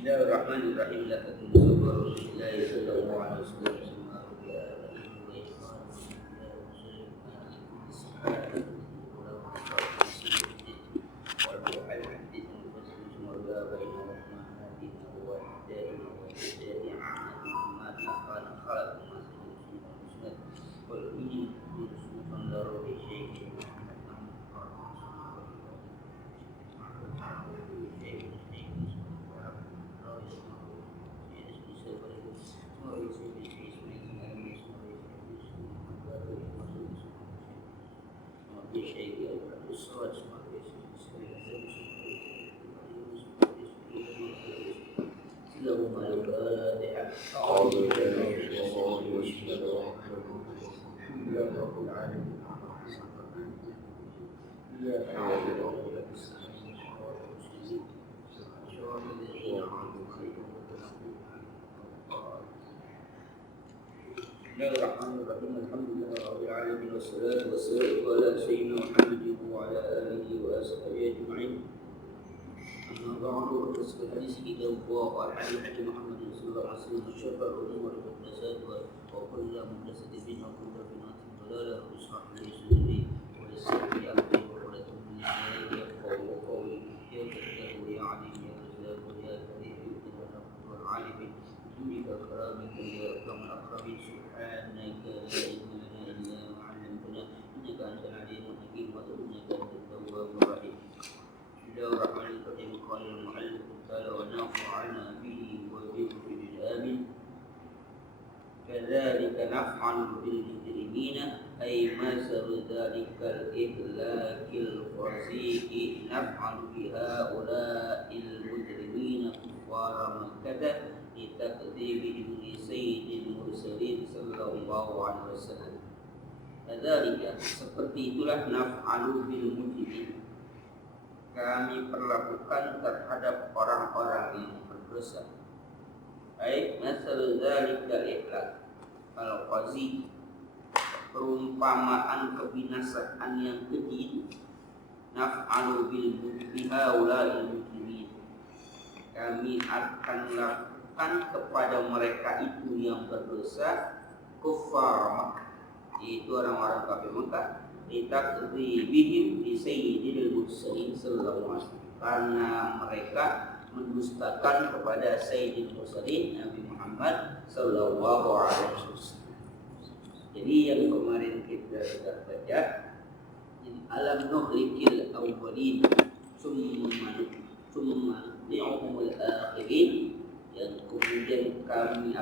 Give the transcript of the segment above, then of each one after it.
Bismillahirrahmanirrahim. La takunsu wa Rasulullahi sallallahu alaihi wasallam. Bismillahirrahmanirrahim. Alhamdulillahirabbil alamin wassalatu wassalamu ala sayyidina Muhammadin wa ala alihi wa ashabihi ajma'in. Amma ba'du, fasal hadis kita wa hadis Muhammad sallallahu alaihi wasallam syarah umur muhdatsat wa kullu muhdatsatin bid'ah wa kullu bid'atin dhalalah wa sahbihi sunni wa yassir amri wa la tumni ya qawli ya tadawu ya alim ya razaq ya karim ya rabb wal alamin dunika karamika ya akram akramin subhanaka la ilma lana illa ma 'allamtana innaka antal alimul hakim wa innaka antat tawwabur rahim. Bismillahirrahmanirrahim. Qala al-mu'allif ta'ala wa nafa'ana bihi wa bihi fil amin. Kadzalika naf'alu bil mujrimina ay masalu dzalikal ihlakil fasiqi naf'alu bi haula'il mujrimina kuffara makkah li takdzibihim li sayyidil mursalin sallallahu alaihi wasallam. Kadzalika, seperti itulah naf'alu bil mujrimina, kami perlakukan terhadap orang-orang yang berdosa. Baik, masal zalikal ihlak al-qazi, perumpamaan kebinasaan yang keji. Naf'alu bil haula'il mujrimin, kami akan lakukan kepada mereka itu yang berdosa, kuffar Makkah, yaitu orang-orang kafir Makkah, litakdzibihim li sayyidil mursalin sallallahu alaihi wasallam, karena mereka mendustakan kepada sayyidil mursalin Nabi Muhammad sallallahu alaihi wasallam. Jadi yang kemarin kita sudah baca, alam nuhlikil awwalin summa ni'umul akhirin, yang kemudian kami,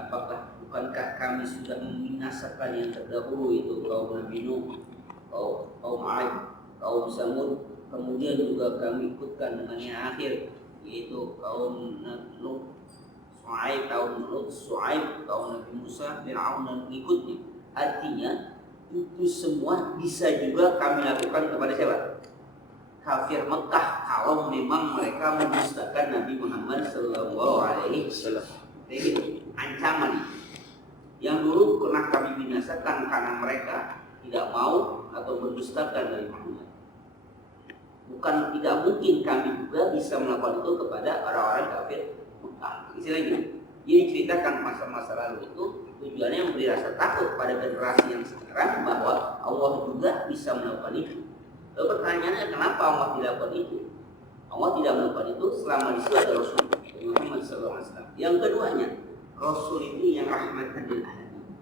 bukankah kami sudah membinasakan yang terdahulu, itu kaum Nabi Nuh, kaum Ad, kaum Samud, kemudian juga kami ikutkan dengan yang akhir, yaitu kaum Nuh, Shu'aib, kaum Nabi Musa, Fir'aun dan pengikutnya. Artinya itu semua bisa juga kami lakukan kepada siapa? Kafir Mekah, kalau memang mereka mendustakan Nabi Muhammad sallallahu alaihi wasallam. Jadi ancaman yang dulu pernah kami binasakan karena mereka tidak mau atau mendustakan Nabi Muhammad. Bukan tidak mungkin kami juga bisa melakukan itu kepada orang-orang kafir Mekah. Istilahnya, jadi ceritakan masa-masa lalu itu tujuannya memberi rasa takut pada generasi yang sekarang bahwa Allah juga bisa melakukan itu. Lalu pertanyaannya, kenapa Allah tidak melakukan itu? Allah tidak melakukan itu selama di situ ada Rasul Muhammad SAW. Yang keduanya, Rasul itu yang rahmatan lil alamin.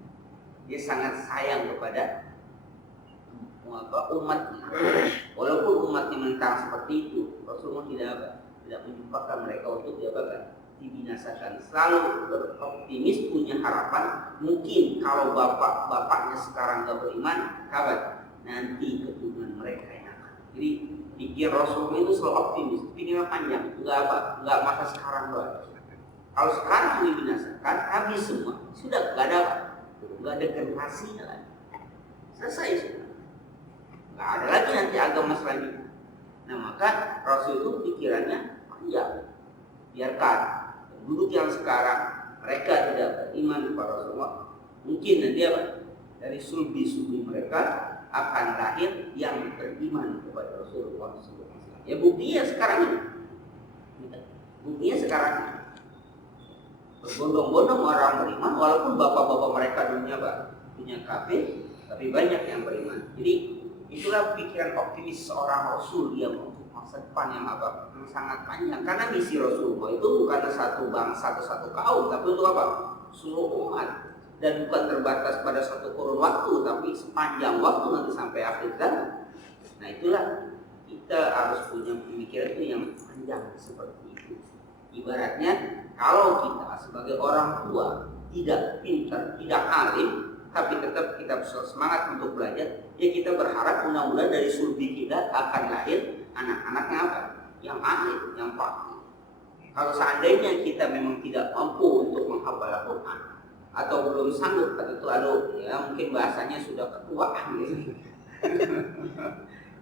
Dia sangat sayang kepada umatnya. Walaupun umatnya mentang seperti itu, Rasulullah tidak menjumpakan mereka untuk dibinasakan. Selalu beroptimis, punya harapan. Mungkin kalau bapaknya sekarang gak beriman, kabar nanti keturunan mereka yang akan. Jadi pikir Rasulullah itu selalu optimis, pikirnya panjang, nggak masa sekarang doang. Kalau sekarang dibinasakan, habis semua, sudah nggak ada generasi lagi, selesai sudah, nggak ada lagi nanti agama selanjutnya. Nah maka Rasul itu pikirannya panjang, biarkan penduduk yang sekarang mereka tidak beriman kepada Rasulullah, mungkin nanti dari sulbi mereka akan lahir yang beriman kepada Rasulullah SAW. Ya buktinya sekarang ini. Berbondong-bondong orang beriman, walaupun bapak-bapak mereka dunia kafir, tapi banyak yang beriman. Jadi itulah pikiran optimis seorang Rasul yang untuk masa depan yang sangat panjang. Karena misi Rasulullah itu bukan satu bangsa atau satu kaum, tapi untuk apa? Seluruh umat. Dan bukan terbatas pada satu kurun waktu, tapi sepanjang waktu nanti sampai akhir zaman. Nah itulah kita harus punya pemikiran itu yang panjang seperti itu. Ibaratnya kalau kita sebagai orang tua tidak pintar, tidak alim, tapi tetap kita semangat untuk belajar, ya kita berharap mudah-mudahan dari sulbi kita akan lahir anak-anaknya apa? Yang alim, yang fakih. Kalau seandainya kita memang tidak mampu untuk menghafal Al-Quran atau belum sanggup, itu ya mungkin bahasanya sudah ketuaan gitu.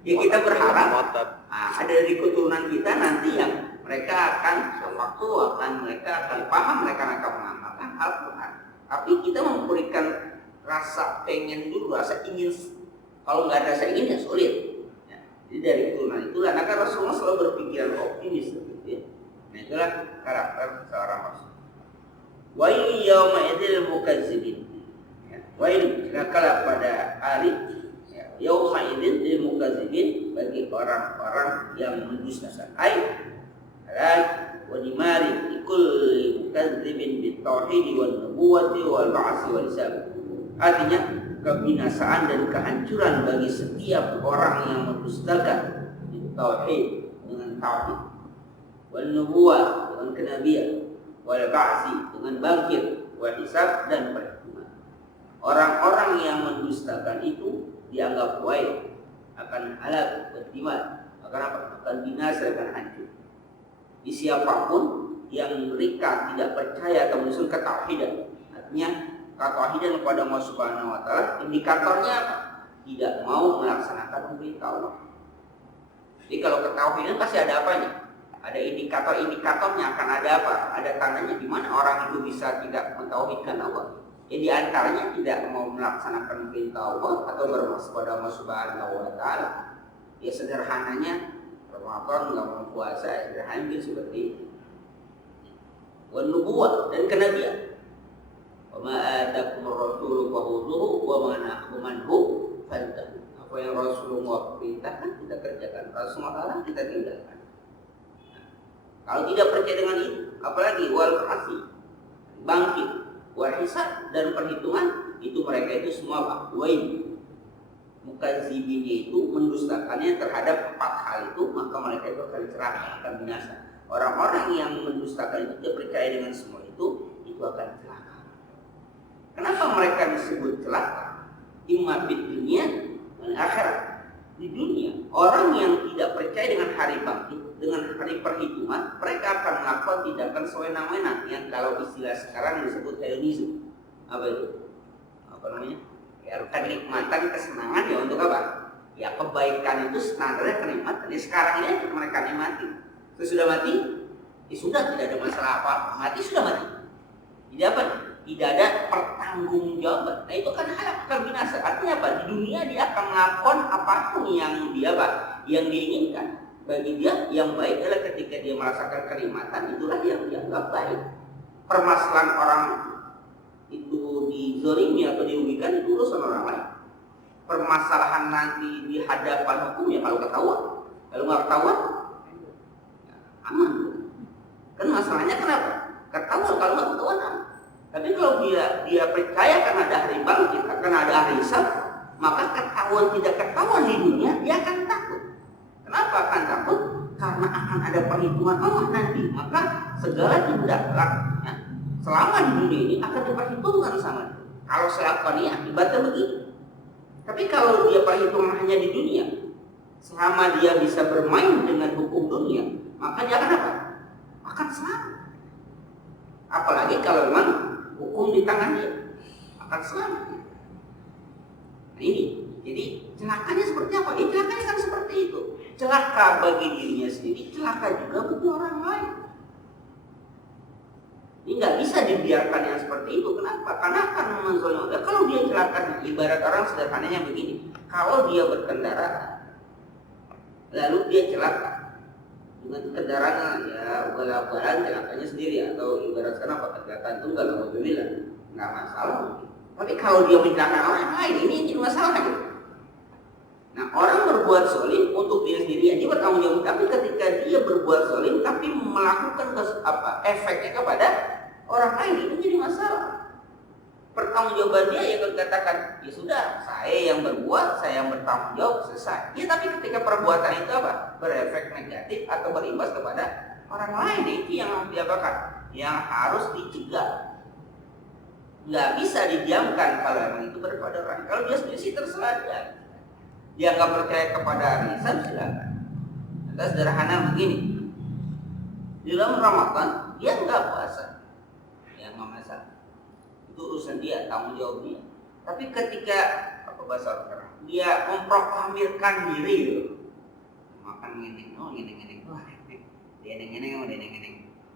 Ya kita berharap ada dari keturunan kita nanti yang mereka akan sewaktu mereka akan paham, mereka akan mengamalkan Al-Quran. Tapi kita memberikan rasa pengen dulu, rasa ingin. Kalau nggak ada rasa ingin ya sulit. Ya, jadi dari keturunan itulah, maka Rasulullah selalu berpikiran optimis gitu ya. Nah itulah karakter seorang Rasul. Wa yawma idzil mukazzibin. Wa kala pada hari yauma idzin lil mukazzibin, bagi orang-orang yang mendustakan. Wa dimari kulli mukazzibin bit tauhid wal nubuwati wal ba'ts wal hisab. Artinya kebinasaan dan kehancuran bagi setiap orang yang mendustakan tauhid dengan tauhid, wal nubuwah dengan kenabian, wal ba'si dengan bangkit, wal hisab dan perhitungan. Orang-orang yang mendustakan itu dianggap baik, akan halak, bertimat, akan binasa, akan hancur. Di siapapun yang mereka tidak percaya atau menunjukkan ketauhidan, artinya ketauhidan kepada Allah Subhanahu Wa Taala, indikatornya apa? Tidak mau melaksanakan perintah Allah. Jadi kalau ketauhidan pasti ada apanya? Ada indikator-indikatornya, akan ada apa? Ada tandanya di mana orang itu bisa tidak mentauhidkan Allah. Jadi antaranya tidak mau melaksanakan perintah Allah atau bermaksud pada Allah Subhanahu Wa Taala. Ya sederhananya Ramadan nggak mau puasa, sederhananya seperti itu. Wan nubuwah dan kenabian. Wa ma atakumur rasulu fakhudhuhu wa ma nahakum anhu fantahu. Apa yang Rasulullah perintahkan kita kerjakan, Rasulullah larang kita tinggalkan. Kalau tidak percaya dengan itu, apalagi wal ba'si, bangkit, wal hisab dan perhitungan, itu mereka itu semua wain. Mukazzibinya itu mendustakannya terhadap 4 hal itu, maka mereka itu akan celaka, akan binasa. Orang-orang yang mendustakan itu tidak percaya dengan semua itu akan celaka. Kenapa mereka disebut celaka? Imma bid dunia dan akhirat. Di dunia, orang yang tidak percaya dengan hari bangkit, dengan hari perhitungan, mereka akan melakukan tindakan sewenang-wenang yang kalau istilah sekarang disebut hedonisme. Apa itu? Apa namanya? Ya, kenikmatan, kesenangan ya untuk apa? Ya kebaikan itu standarnya kenikmatan. Jadi sekarang ini mereka nikmati. Sesudah mati, ya sudah tidak ada masalah apa-apa. Mati sudah mati. Tidak apa? Tidak ada pertanggungjawaban. Nah itu kan hal akan binasa. Artinya apa? Di dunia dia akan melakukan apapun yang dia yang diinginkan. Bagi dia yang baik adalah ketika dia merasakan kenikmatan, itulah yang dianggap baik. Permasalahan orang itu dizalimi atau dirugikan itu urusan orang lain. Permasalahan nanti di hadapan hukumnya kalau ketahuan. Kalau nggak ketahuan, ya, aman. Kan masalahnya kenapa? Ketahuan, kalau nggak ketahuan aman. Tapi kalau dia percaya karena ada hari bangkit, karena ada hari hisab, maka ketahuan tidak ketahuan di dunia, dia akan takut. Kenapa akan takut? Karena akan ada perhitungan Allah nanti. Maka segala tindakan selama di dunia ini akan diperhitungkan sama dia. Kalau selakukan ini akibatnya begitu. Tapi kalau dia perhitungan hanya di dunia, selama dia bisa bermain dengan hukum dunia, maka dia akan apa? Akan selamat. Apalagi kalau memang hukum di tangan dia, akan selamat. Nah ini, jadi celakanya seperti apa? Celakanya kan seperti itu. Celaka bagi dirinya sendiri, celaka juga bagi orang lain. Ini nggak bisa dibiarkan yang seperti itu. Kenapa? Karena akan menzalimi. Kalau dia celaka, ibarat orang sederhananya begini. Kalau dia berkendara, lalu dia celaka, dengan kendaraan ya ugal-ugalan celakanya sendiri, atau ibaratkan apa, kecelakaan tunggal alhamdulillah nggak masalah. Tapi kalau dia mencelakai orang lain, ini jadi masalah gitu. Nah, orang berbuat zalim untuk dia sendiri dia bertanggung jawab, tapi ketika dia berbuat zalim tapi melakukan efeknya kepada orang lain, itu jadi masalah. Pertanggungjawaban dia yang katakan, ya sudah, saya yang berbuat, saya yang bertanggung jawab, selesai. Ya, tapi ketika perbuatan itu apa? Berefek negatif atau berimbas kepada orang lain, itu yang harus diapakan, yang harus dicegah. Nggak bisa didiamkan kalau emang itu berpada orang. Kalau dia sendiri sih terserah dia nggak percaya kepada arisan, silakan. Ada sederhana begini, di dalam Ramadan dia nggak puasa, ya nggak masalah. Itu urusan dia, tanggung jawab dia. Tapi ketika apa bahasa orang, dia memproklamirkan diri loh, makan ngeneng, ngeneng,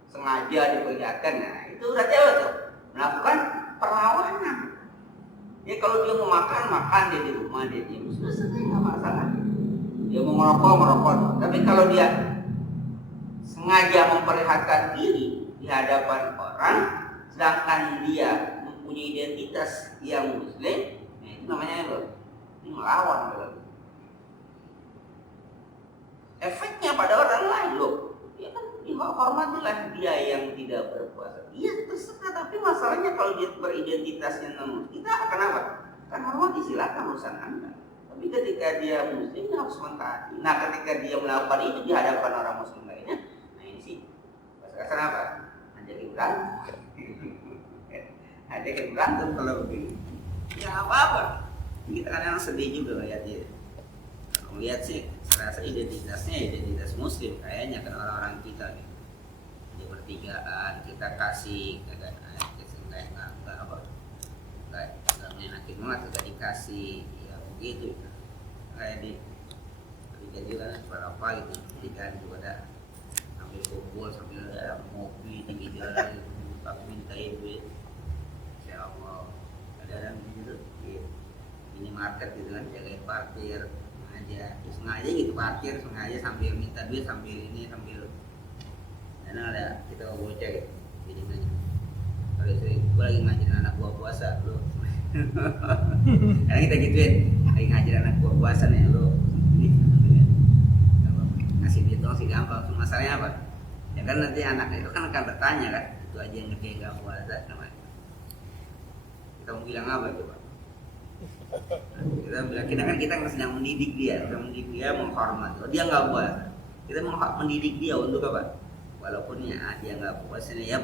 sengaja diperlihatkan, nah itu berarti apa tuh? Melakukan perlawanan. Ya kalau dia mau makan dia di rumah, dia diam, sudah selesai, nggak masalah. Dia mau merokok. Tapi kalau dia sengaja memperlihatkan diri di hadapan orang, sedangkan dia punya identitas yang muslim, nah itu namanya apa? Ini melawan loh. Efeknya pada orang lain loh. Ya kan, hormatilah dia yang tidak berpuasa. Iya terserah, tapi masalahnya kalau dia beridentitasnya non, kita akan apa? Kan hormati, silakan urusan Anda. Tapi ketika dia muslim harus mentaati. Nah, ketika dia melakukan itu di hadapan orang muslim lainnya, nah ini sih bahasa kasar apa? Menjadi berantem. Ada yang berantem kalau begini. Ya apa-apa. Kita kadang sedih juga lihat dia. Kalau lihat sih, saya rasa identitasnya identitas muslim kayaknya kan orang-orang kita nih. Dia bertigaan, kita kasih, kayak nggak menyenakin banget, kita dikasih, ya begitu. Kayak di juga berapa gitu, bertigaan juga ada sambil kumpul sambil ada ngopi tinggi jalan gitu, tapi mintain duit. Ada gitu di minimarket gitu kan, jagain parkir sengaja gitu, parkir sengaja sambil minta duit, sambil dan ada kita bocah gitu jadi nanya, kalau gue lagi ngajarin anak gua puasa lu karena kita gituin, lagi ngajarin anak gua puasa nih lu ngasih duit dong sih gampang. Masalahnya apa ya kan, nanti anak itu kan akan bertanya kan, itu aja yang ngerti gak puasa namanya. Kita mau bilang apa coba? Kita kan sedang mendidik dia, menghormat. Kalau dia nggak puasa, kita mendidik dia untuk apa? Walaupun ya dia nggak puasa nih, ya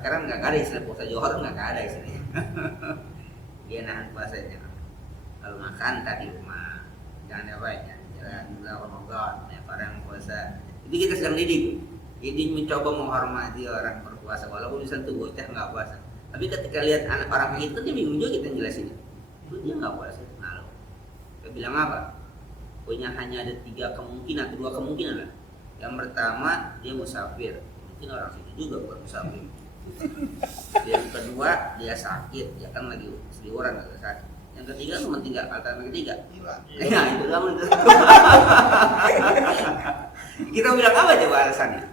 sekarang nggak ada istilah puasa johor, nggak ada istilahnya. Dia nahan puasanya. Kalau makan tadi rumah, jangan apa ya, jalan Ramadan, ya orang puasa. Jadi kita sedang didik. Jadi mencoba menghormati orang berpuasa, walaupun misalnya tuh bocah nggak puasa. Tapi ketika lihat anak orang itu, dia bingung juga kita jelasin. Itu dia nggak puasa. Nah, kita bilang apa? Punya hanya ada 3 kemungkinan, 2 kemungkinan lah. Yang pertama dia musafir, mungkin orang situ juga bukan musafir. Yang kedua dia sakit, dia kan lagi seliuran agak sakit. Yang ketiga cuma tinggal alternatif ketiga. Ya itu lah. Kita bilang apa coba alasannya?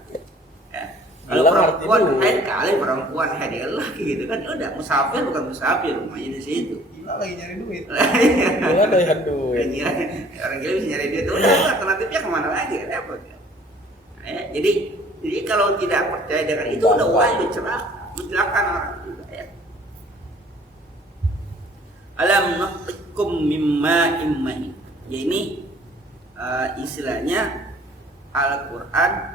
Kalau perempuan, perempuan dia laki gitu kan, udah musafir bukan musafir, rumahnya di situ. Gila lagi nyari duit. Gila doyan duit. Orang gila bisa nyari duit, udah alternatifnya kemana lagi, repot. Jadi kalau tidak percaya dengan itu udah wajib mencelakakan orang juga ya. Alam naqtikum mimma immain. Ya ini istilahnya Al-Quran.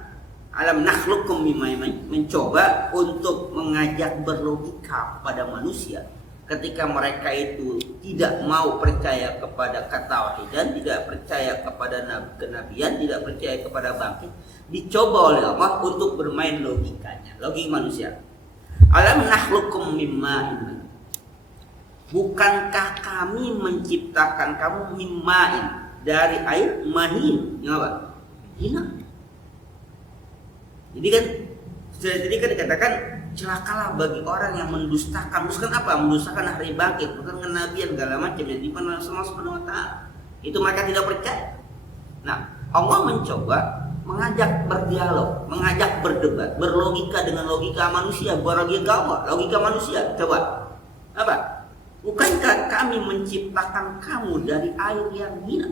Alam nakhluqkum mimma mencoba untuk mengajak berlogika pada manusia ketika mereka itu tidak mau percaya kepada ketauhidan, tidak percaya kepada kenabian, tidak percaya kepada bangkit, dicoba oleh Allah untuk bermain logikanya, logik manusia. Alam nakhluqkum mimma bukankah kami menciptakan kamu mimma'in dari air mahin, yang apa? Hina. Jadi kan dikatakan celakalah bagi orang yang mendustakan apa? Mendustakan hari bangkit, bukan kenabian segala macam yang dipanggil sama Subhanahu wa Ta'ala. Itu mereka tidak percaya. Nah, Allah mencoba mengajak berdialog, mengajak berdebat, berlogika dengan logika manusia, bukan logika manusia. Coba, apa? Bukankah kami menciptakan kamu dari air yang hina?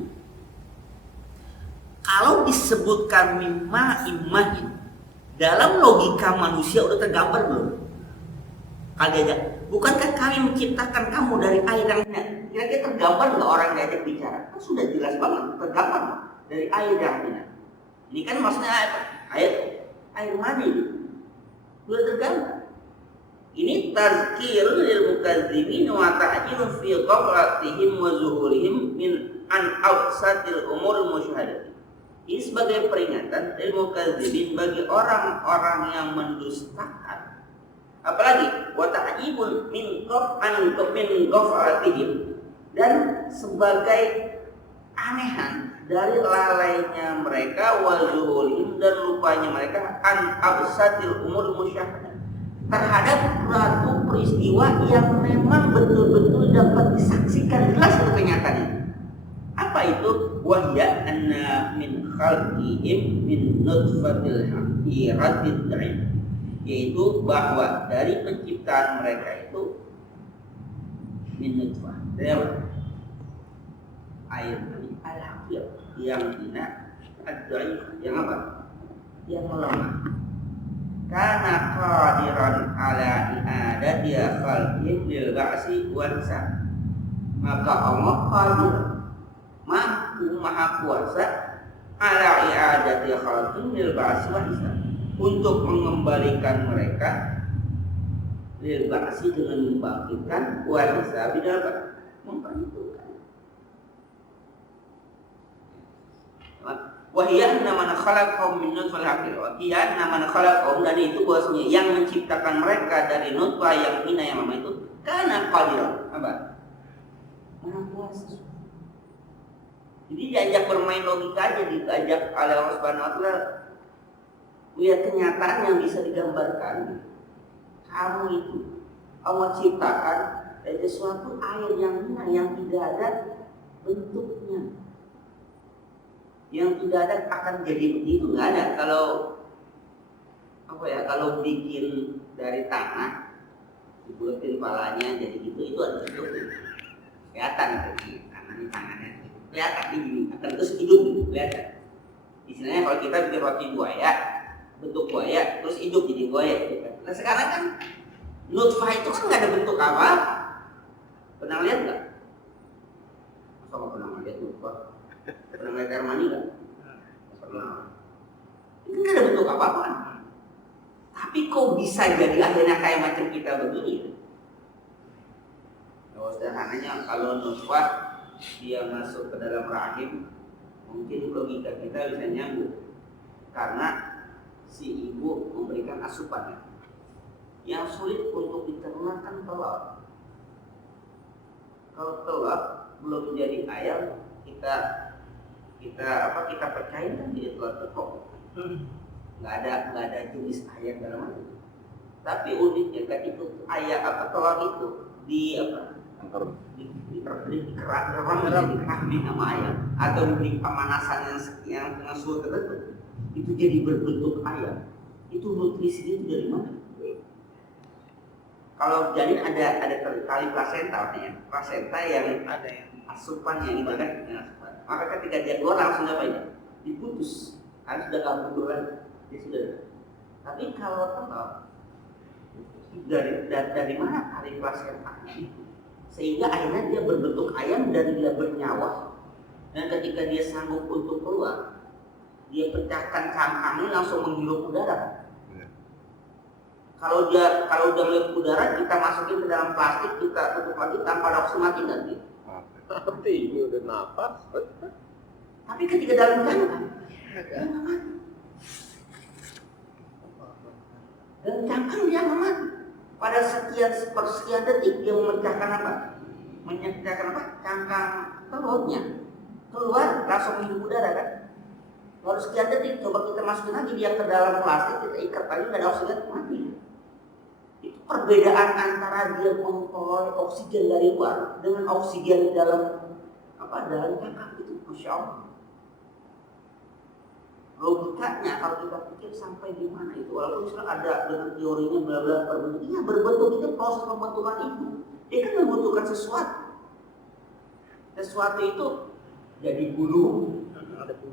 Kalau disebutkan mimma imahin, dalam logika manusia udah tergambar belum? Kali aja, bukankah kami menciptakan kamu dari air yang hina? Kira-kira tergambar nggak orang diajak bicara? Kan sudah jelas banget, tergambar dari air yang hina. Ini kan maksudnya apa? Air mani. Sudah tergambar. Ini tazkirun lil mukadzimin wa ta'jilun fi ghaflatihim wa zuhurihim min an awsatil umur musyahadati. Ini sebagai peringatan lil mukadzibin bagi orang-orang yang mendustakan. Apalagi wa ta'jibun min ghaflatihim, dan sebagai anehan dari lalainya mereka wa zuhurihim, dan lupanya mereka an awsatil umur musyahadati, terhadap suatu peristiwa yang memang betul-betul dapat disaksikan jelas itu kenyataannya. Apa itu? Wahya anna min khalqihim min nutfatil haqiratil da'im, yaitu bahwa dari penciptaan mereka itu min nutfah, dari apa? Air al-haqir yang hina, ad-da'im yang apa? Yang lemah. Karena qadiran ala i'adati khalqin lil ba'si wal hisab, maka Allah qadir, maha kuasa, ala i'adati khalqin lil ba'si wal hisab, untuk mengembalikan mereka lil ba'si, dengan membangkitkan, wal hisab dan apa? Memperhitungkan. Wahiyah namanya khalaqahum min nutfah al-haqir. Wahiyah namanya khalaqahum, dan itu bahwasanya yang menciptakan mereka dari nutfah yang hina yang lama itu karena qadir, apa? Maha kuasa. Jadi diajak bermain logika aja, diajak oleh Allah Subhanahu wa taala lihat kenyataan yang bisa digambarkan. Kamu itu Allah ciptakan dari sesuatu air yang hina, yang tidak ada bentuknya, yang tidak ada akan jadi begitu, nggak ada. Kalau apa ya, kalau bikin dari tanah dibulatin palanya jadi gitu, itu ada bentuknya, kelihatan itu tangannya kelihatan ini akan terus hidup, kelihatan. Istilahnya kalau kita bikin roti buaya, bentuk buaya terus hidup jadi buaya gitu. Nah sekarang kan nutfah itu kan nggak ada bentuk apa. Pernah lihat nggak? Masa nggak pernah lihat nutfah? Pernah lihat air mani nggak? Pernah. Itu nggak ada bentuk apa-apa. Tapi kok bisa jadi akhirnya kayak macam kita begini? Kalau sederhananya, kalau nutfah dia masuk ke dalam rahim, mungkin logika kita bisa nyambung, karena si ibu memberikan asupan yang sulit untuk dicerna kan telur. Kalau telur belum menjadi ayam, kita percaya kan jadi telur tekok. Nggak ada jenis ayam dalam itu. Tapi uniknya kan itu ayam telur itu dikerak sama ayam, atau diberi pemanasan yang dengan suhu tertentu, itu jadi berbentuk ayam. Itu nutrisinya itu dari mana? Kalau janin ada tali plasenta, plasenta yang ada yang asupannya gitu kan, maka ketika dia keluar langsung apa ya? Diputus, harus sudah nggak betulan, dia sudah. Tapi kalau telur dari mana tali plasentanya itu? Sehingga akhirnya dia berbentuk ayam dan dia bernyawa. Dan ketika dia sanggup untuk keluar, dia pecahkan cangkangnya langsung menghirup udara. Kalau udah menghirup udara, kita masukin ke dalam plastik, kita tutup lagi tanpa ada oksigen, mati nanti. Mati, ini udah napas. Tapi ketika dalam cangkang, dia nggak mati. Dalam cangkang dia nggak mati. Pada sekian detik dia memecahkan apa? Cangkang telurnya. Keluar langsung menghirup udara kan? Baru sekian detik, coba kita masukin lagi dia ke dalam plastik, kita ikat lagi, nggak ada oksigen, mati. Itu perbedaan antara dia memperoleh oksigen dari luar dengan oksigen di dalam cangkang itu, masya Allah. logikanya kalau kita pikir sampai di mana itu, walaupun misalnya ada dengan teorinya bla bla berbentuk, iya berbentuk itu proses pembentukan itu, dia kan membutuhkan sesuatu itu jadi bulu,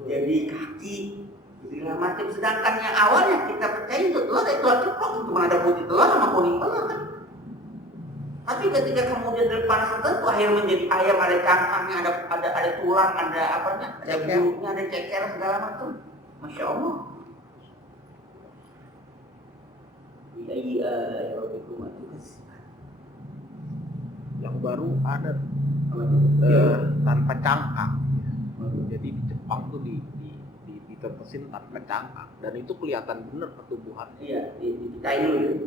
jadi kaki, segala macam. Sedangkan yang awalnya kita percaya itu telur ceplok, cuma ada putih telur sama kuning telur kan. Tapi ketika kemudian dari panas tertentu akhirnya menjadi ayam, ada cangkangnya, ada tulang, ada apanya, ada bulunya, ada ceker segala macam. Masya Allah. Iya, Yang baru ada tanpa cangkang. Jadi di Jepang tuh ditetesin tanpa cangkang dan itu kelihatan bener pertumbuhannya. Iya, ditaruh.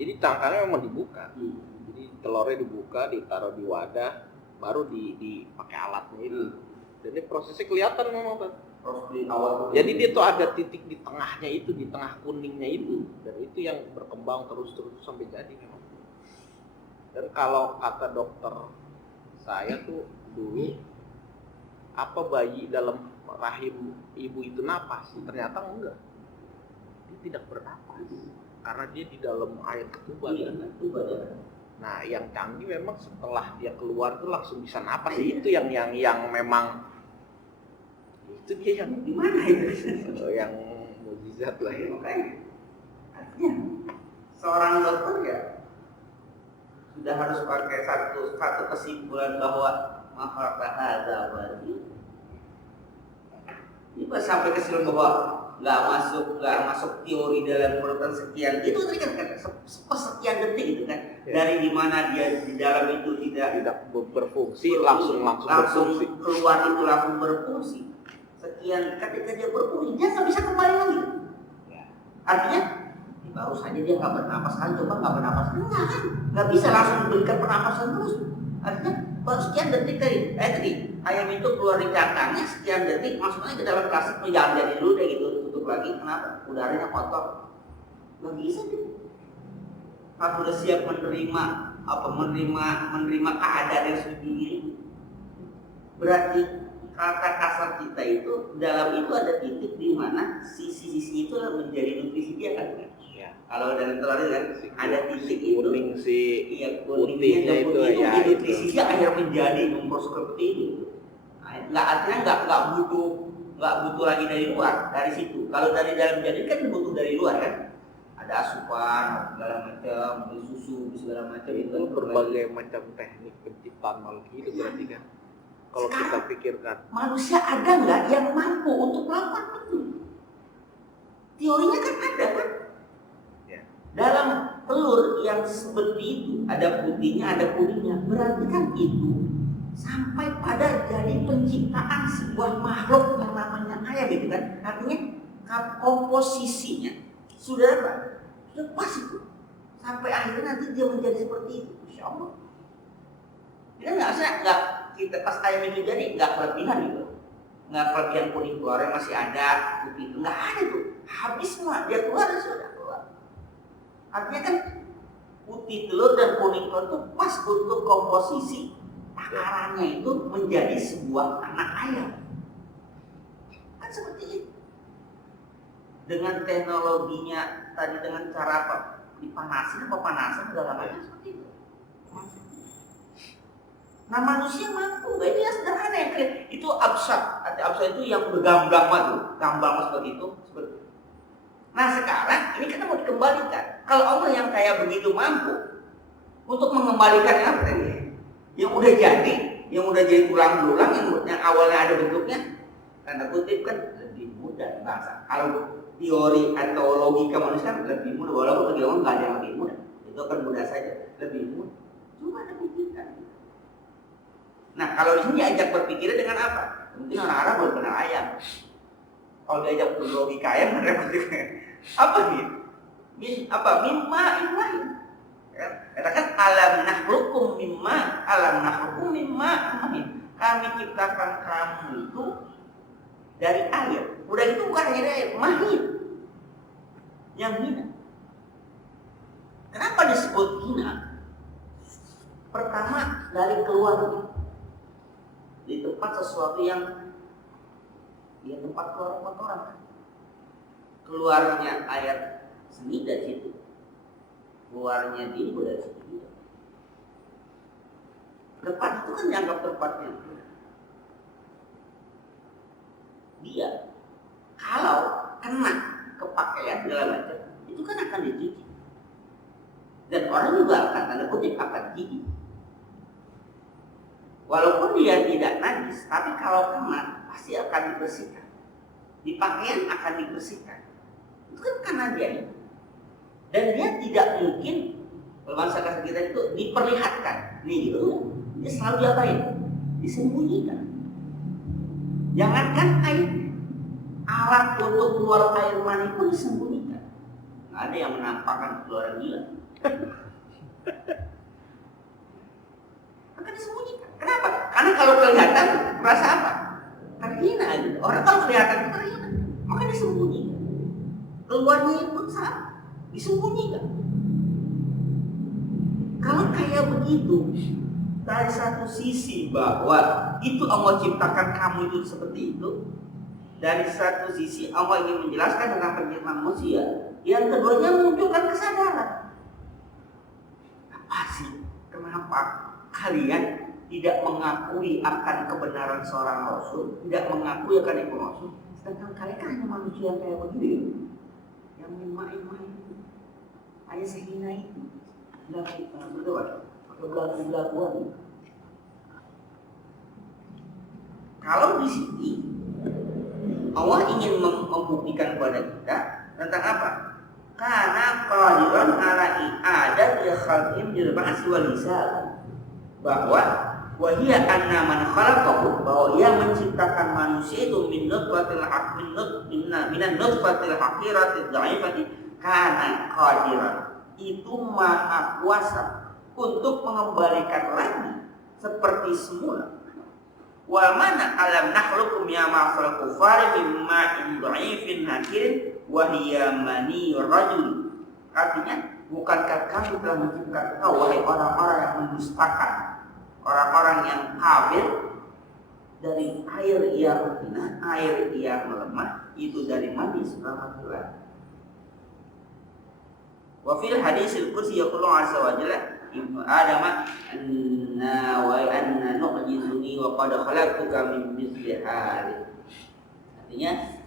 Jadi cangkangnya memang dibuka. Jadi telurnya dibuka, ditaruh di wadah, baru dipakai alatnya itu. Dan ini prosesnya kelihatan memang kan. Di awal. Jadi dia tuh ada titik di tengahnya itu, di tengah kuningnya itu, dan itu yang berkembang terus sampai jadi memang. Dan kalau kata dokter saya tuh dulu, apa bayi dalam rahim ibu itu napas? Ternyata enggak. Dia tidak bernapas karena dia di dalam air ketuban. Nah, yang canggih memang setelah dia keluar tuh langsung bisa napas. Itu yang memang itu dia yang gimana itu? Yang mukjizat lah ya. Artinya seorang dokter ya sudah harus pakai satu kesimpulan bahwa makhluk hadza berarti ini sampai kesimpulan bahwa nggak masuk teori dalam urutan sekian itu tadi kan sekian detik itu kan ya. Dari dimana dia di dalam itu tidak berfungsi langsung berfungsi. Keluar itu langsung berfungsi sekian, ketika dia berfungsi dia nggak bisa kembali lagi ya. Artinya baru saja dia nggak bernapas kan, coba nggak bernapas nggak bisa langsung memberikan pernapasan terus. Artinya baru sekian detik tadi ayam itu keluar di cangkangnya sekian detik masuknya ke dalam plastik, jangan jadi dulu deh gitu, tutup lagi. Kenapa? Udaranya kotor, nggak bisa deh. Kalau udah siap menerima keadaan yang sendiri, berarti kata kasar kita itu dalam itu ada titik di mana sisi-sisi itu menjadi nutrisi dia kan? Ya. Kalau dalam telur kan ada titik itu kuning kuningnya itu ya nutrisinya akhirnya menjadi memproses seperti itu. Nggak artinya nggak butuh lagi dari luar, dari situ. Kalau dari dalam jadi kan butuh dari luar kan? Ada asupan segala macam, susu segala macam itu berbagai macam teknik penciptaan makhluk hidup berarti kan. Kalau kita pikirkan manusia ada nggak yang mampu untuk melakukan itu? Teorinya kan ada kan? Ya. Dalam telur yang seperti itu ada putihnya, ada kuningnya, berarti kan itu sampai pada jadi penciptaan sebuah makhluk yang namanya ayam itu kan? Artinya komposisinya sudah pas itu sampai akhirnya nanti dia menjadi seperti itu. Insya Allah. Kita nggak kita pas ayam itu jadi nggak kelebihan gitu, nggak kelebihan kuning keluarnya masih ada putih itu nggak ada tuh, habis semua dia keluar dan sudah keluar. Artinya kan putih telur dan kuning telur itu pas untuk komposisi takarannya itu menjadi sebuah anak ayam kan seperti itu. Dengan teknologinya tadi dengan cara apa dipanasin segala macam seperti itu. Nah manusia mampu, itu yang sederhana yang itu abstrak. Abstrak itu yang bergambar seperti itu. Nah sekarang ini kita mau dikembalikan. Kalau Allah yang kayak begitu mampu untuk mengembalikan apa tadi? Yang udah jadi tulang belulang, yang awalnya ada bentuknya, tanda kutip kan lebih mudah bahasa. Kalau teori atau logika manusia kan lebih mudah, walaupun bagi orang nggak ada yang lebih mudah. Itu kan mudah saja, lebih mudah. Cuma ada pikirkan. Nah kalau di sini diajak berpikir dengan apa? Mungkin orang Arab baru kenal ayam. Kalau diajak berlogika ayam, apa nih? Mimma. Katakan alam nakhluqukum mimma. Kami ciptakan kamu itu dari air. Udah itu bukan hanya dari air, mahir. Yang hina. Kenapa disebut hina? Pertama dari keluarga. Di tempat sesuatu yang tempat keluar kotoran. keluarnya air seni dari situ, keluarnya dia juga dari situ juga. Tempat itu kan dianggap tempatnya dia. Kalau kena ke pakaian segala macam, itu kan akan dicuci. Dan orang juga akan tanda kutip akan gigi. Walaupun dia tidak najis, tapi kalau kena pasti akan dibersihkan. Di pakaian akan dibersihkan. Itu kan karena dia itu. Dan dia tidak mungkin, kalau masyarakat kita itu diperlihatkan. Nih gitu, dia selalu diapain? Disembunyikan. Jangankan air, alat untuk keluar air mani pun disembunyikan. Nggak ada yang menampakkan keluaran gila. Akan disembunyikan. Kenapa? Karena kalau kelihatan merasa apa? Terhina gitu. Orang kalau kelihatan terhina, maka disembunyikan. Keluarnya pun sama, disembunyikan. Kalau kayak begitu, dari satu sisi bahwa itu Allah ciptakan kamu itu seperti itu, dari satu sisi Allah ingin menjelaskan tentang penciptaan manusia. Yang keduanya menunjukkan kesadaran. Apa sih? Kenapa kalian tidak mengakui akan kebenaran seorang Rasul, tidak mengakui akan itu Rasul, sedangkan kalian kan hanya manusia yang kayak begini, yang main-main itu, hanya sehina itu, betul, pakai belagu-belaguan. Kalau di sini Allah ingin membuktikan kepada kita tentang apa? Karena qadiran ala i'adat ya khalqin bil ba'si wal hisab, bahwa wahia anna man khalaqahu, bahwa ia menciptakan manusia itu min nutfatil haq minan nutfatil haqiratil dhaifati, karena qadiran itu maha kuasa untuk mengembalikan lagi seperti semula. Wal mana alam nakhluqum ya ma'sal kufari mimma in dhaifin hakirin wahia mani rajul. Artinya, bukankah kami telah menciptakan kau, wahai orang-orang yang mendustakan, orang-orang yang kafir, dari air yang hina, air yang melemah, itu dari mani seorang laki-laki. Wa fil hadisil qudsi yaqulu azza wa jalla ibnu Adam anna wa anna nu'jizuni wa qad khalaqtuka min mithli hali. Artinya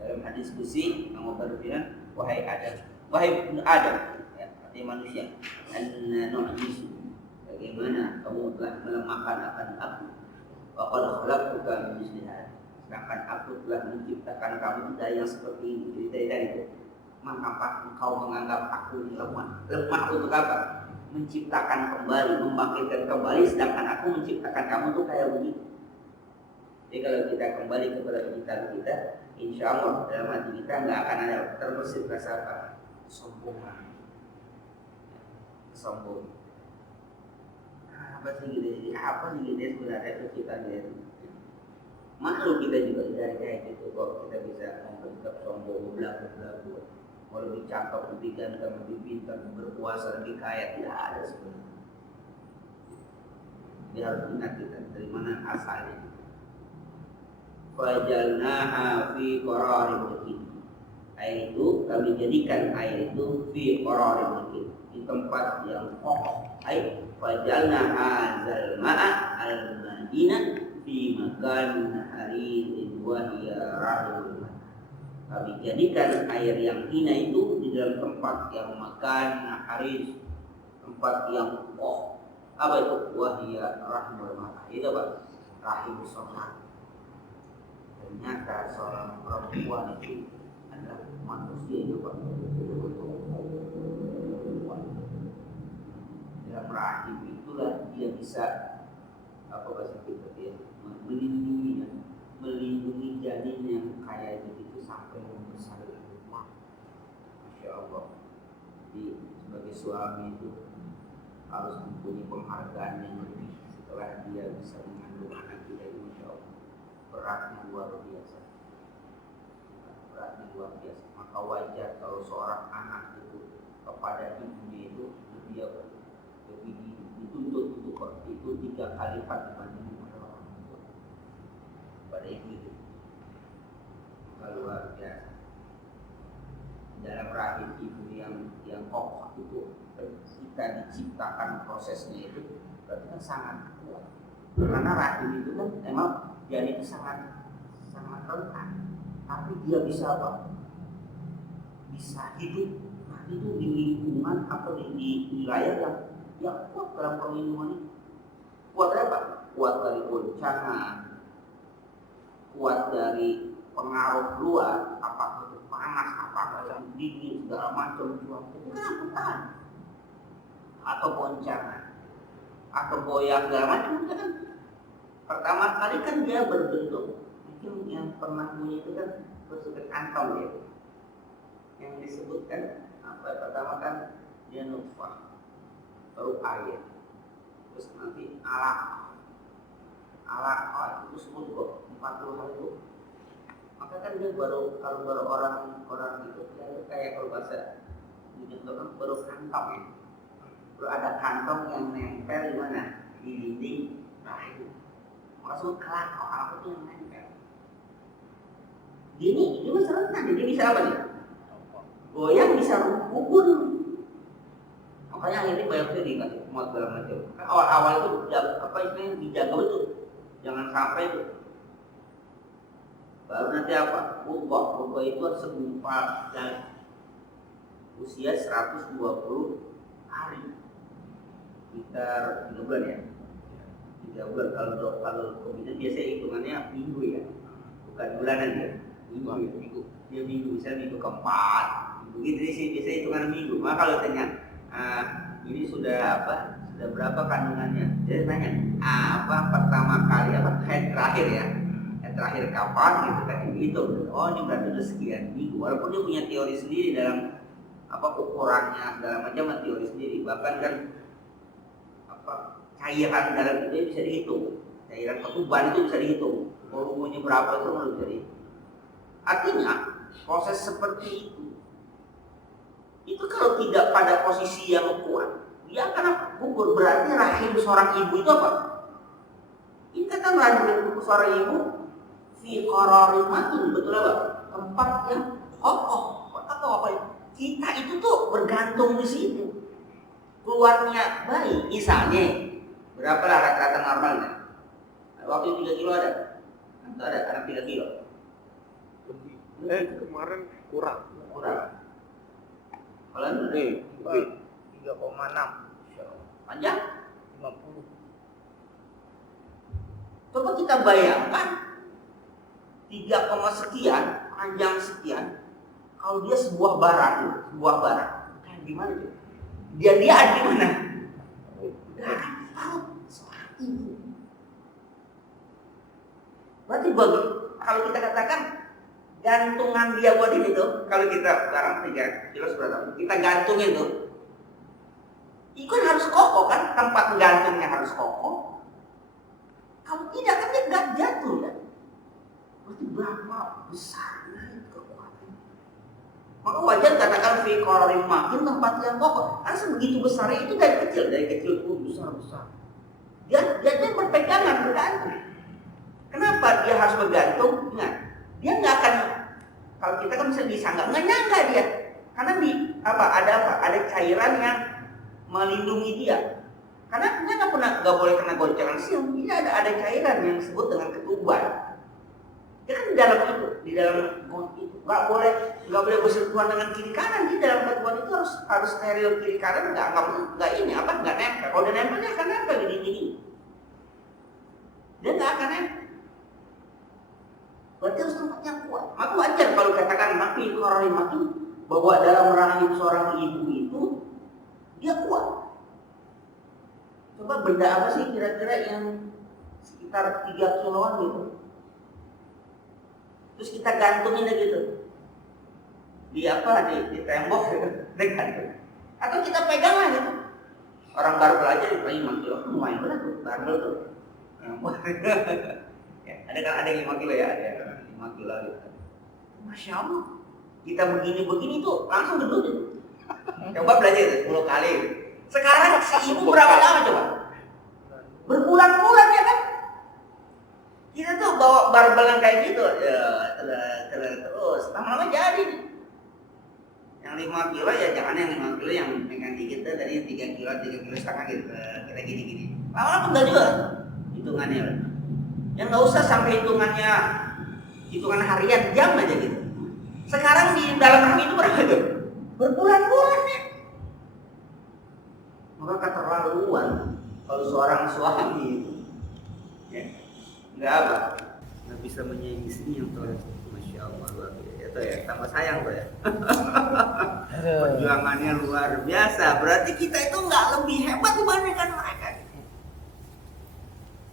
dalam hadis qudsi Allah berfirman, wahai Adam, wahai ibnu Adam, ya, artinya manusia, anna nu'jizu, bagaimana kamu telah melemahkan akan aku, wa qad khalaqtuka min mithli hali, sedangkan aku telah menciptakan kamu dari yang seperti ini, dari itu. Mengapa engkau menganggap aku lemah? Lemah untuk apa? Menciptakan kembali, membangkitkan kembali, sedangkan aku menciptakan kamu tuh kayak begitu. Jadi kalau kita kembali kepada penciptaan kita, insya Allah dalam hati kita nggak akan ada terbersih rasa apa? Kesombongan, kesombongan. Apa sih gitu? Apa sih gitu sebenarnya penciptaan dia? Malu kita juga dari kayak gitu kok kita bisa membentuk sombong, belagu-belagu. Mau lebih cakep, lebih ganteng, lebih pintar, berpuasa, lebih kaya, tidak ada sebenarnya. Dia harus ingat kita dari mana asalnya. Fajalnaha fi qararin makin. Air itu kami jadikan air itu fi qararin makin, di tempat yang kokoh. Air fajalnaha zalma'a al-madinah fi makan harin wa hiya rahul. Kami jadikan air yang hina itu di dalam tempat yang makan haris, tempat yang kokoh. Apa itu? Wahia rahmul mata. Itu apa? Rahim sholat. Ternyata seorang perempuan itu adalah manusia juga. Dalam rahim itulah dia bisa apa bahasa kita ya, melindungi janin yang kayak begitu sampai membesar di rumah. Masya Allah. Jadi sebagai suami itu harus mempunyai penghargaan yang lebih setelah dia bisa mengandung anak kita ini. Masya Allah, beratnya luar biasa. Beratnya luar biasa. Maka wajar kalau seorang anak itu kepada ibunya itu lebih dituntut untuk itu 3 kali lipat dibanding orang tua. Pada ibu itu luar biasa. dalam rahim ibu yang kokoh itu kita diciptakan prosesnya itu berarti kan sangat kuat. Karena rahim itu kan memang janin itu sangat rentan, tapi dia bisa apa? Bisa hidup. Nah, itu di lingkungan atau di wilayah yang kuat dalam perlindungan itu. Kuat apa? Kuat dari goncangan, kuat dari pengaruh luar, apakah itu panas, apakah yang dingin, segala macam cuaca itu kan tahan. Atau goncangan, atau goyang segala macam itu kan. Pertama kali kan dia berbentuk, mungkin yang pernah punya itu kan berbentuk kantong ya. Yang disebutkan apa? Pertama kan dia nutfah, baru air, terus nanti alaq itu sebut kok 40 hari itu. Maka kan dia baru orang itu dia kayak kalau bahasa kan baru kantong ya. Baru ada kantong yang nempel di mana? Di dinding rahim. Langsung kelak apa itu yang nempel. Dia bisa rentan, dia bisa apa nih? Goyang bisa gugur. Makanya ini banyak sekali dikasih semua segala macam. Kan awal itu apa istilahnya dijaga betul. Jangan sampai itu. Baru nanti apa? Rubah itu segumpal dan usia 120 hari. Sekitar 3 bulan ya. 3 bulan kalau kemudian biasanya hitungannya minggu ya. Bukan bulanan ya. Minggu. Dia minggu, misalnya minggu keempat. Begitu sih biasanya hitungan minggu. Maka kalau tanya ini sudah berapa kandungannya? Dia tanya pertama kali head terakhir ya, head terakhir kapan gitu kan itu. Oh ini berarti udah sekian minggu. Walaupun dia punya teori sendiri dalam ukurannya segala macam, teori sendiri. Bahkan kan cairan dalam itu bisa dihitung, cairan ketuban itu bisa dihitung, volumenya berapa itu bisa dihitung. Artinya proses seperti itu kalau tidak pada posisi yang kuat, dia akan gugur. Berarti rahim seorang ibu itu apa? Kita kan rahim seorang ibu fi qararin makin, betul apa? Tempat yang kokoh atau apa itu? Kita itu tuh bergantung di situ. Keluarnya bayi, misalnya berapa lah rata-rata normalnya? Waktu 3 kilo ada? Atau ada anak 3 kilo? Kemarin kurang. Kalau ini 3,6 panjang 50. Coba kita bayangkan 3, sekian panjang sekian. Kalau dia sebuah barang, kayak gimana tuh? Dia ada di mana? Tahu seorang ibu. Berarti kalau kita katakan gantungan dia buat ini tuh, kalau kita sekarang 3 kilo seberapa, kita gantungin tuh, itu kan harus kokoh kan, tempat gantungnya harus kokoh. Kalau tidak kan dia nggak jatuh kan. Berarti berapa besarnya kekuatan. Maka wajar katakan fi qararin makin, tempat yang kokoh. Karena sebegitu besarnya itu dari kecil itu besar. Dia berpegangan, bergantung. Kenapa dia harus bergantung? Ingat, dia nggak akan, kalau kita kan bisa nggak nyangka dia, karena ada cairan yang melindungi dia. Karena dia nggak boleh kena goncangan siang. Ini ada cairan yang disebut dengan ketuban. Dia kan di dalam itu nggak boleh bersentuhan dengan kiri kanan. Di dalam ketuban itu harus steril kiri kanan, nggak nempel. Kalau dia nempel dia akan nempel gini. Dia nggak akan nempel. Berarti harus tempat yang kuat. Maka wajar kalau katakan nabi qararin makin, bahwa dalam rahim seorang ibu itu dia kuat. Coba benda apa sih kira-kira yang sekitar 3 kiloan gitu, terus kita gantungin gitu di tembok gitu, gantung. Atau kita pegang lah gitu. Orang baru belajar di 5 kilo, lumayan benar tuh, barbel tuh. Ada yang 5 kilo ya, ada 5 kilo gitu. Masya Allah, kita begini tuh langsung gendut gitu. Coba belajar itu 10 kali. Sekarang si ibu berapa lama coba? Berbulan-bulan ya kan? Kita tuh bawa barbel yang kayak gitu, ya terus lama-lama jadi nih. 5 kilo ya jangan yang 5 kilo yang pegang dikit dari 3 kilo 3 kilo setengah gitu kita gini-gini lama-lama enggak juga hitungannya yang nggak usah sampai hitungan harian jam aja gitu sekarang di dalam rahim itu berapa itu berbulan-bulan ya maka keterlaluan kalau seorang suami itu ya nggak bisa menyayangi istrinya tuh masya Allah luar biasa itu ya tambah sayang tuh ya perjuangannya luar biasa berarti kita itu nggak lebih hebat dibandingkan mereka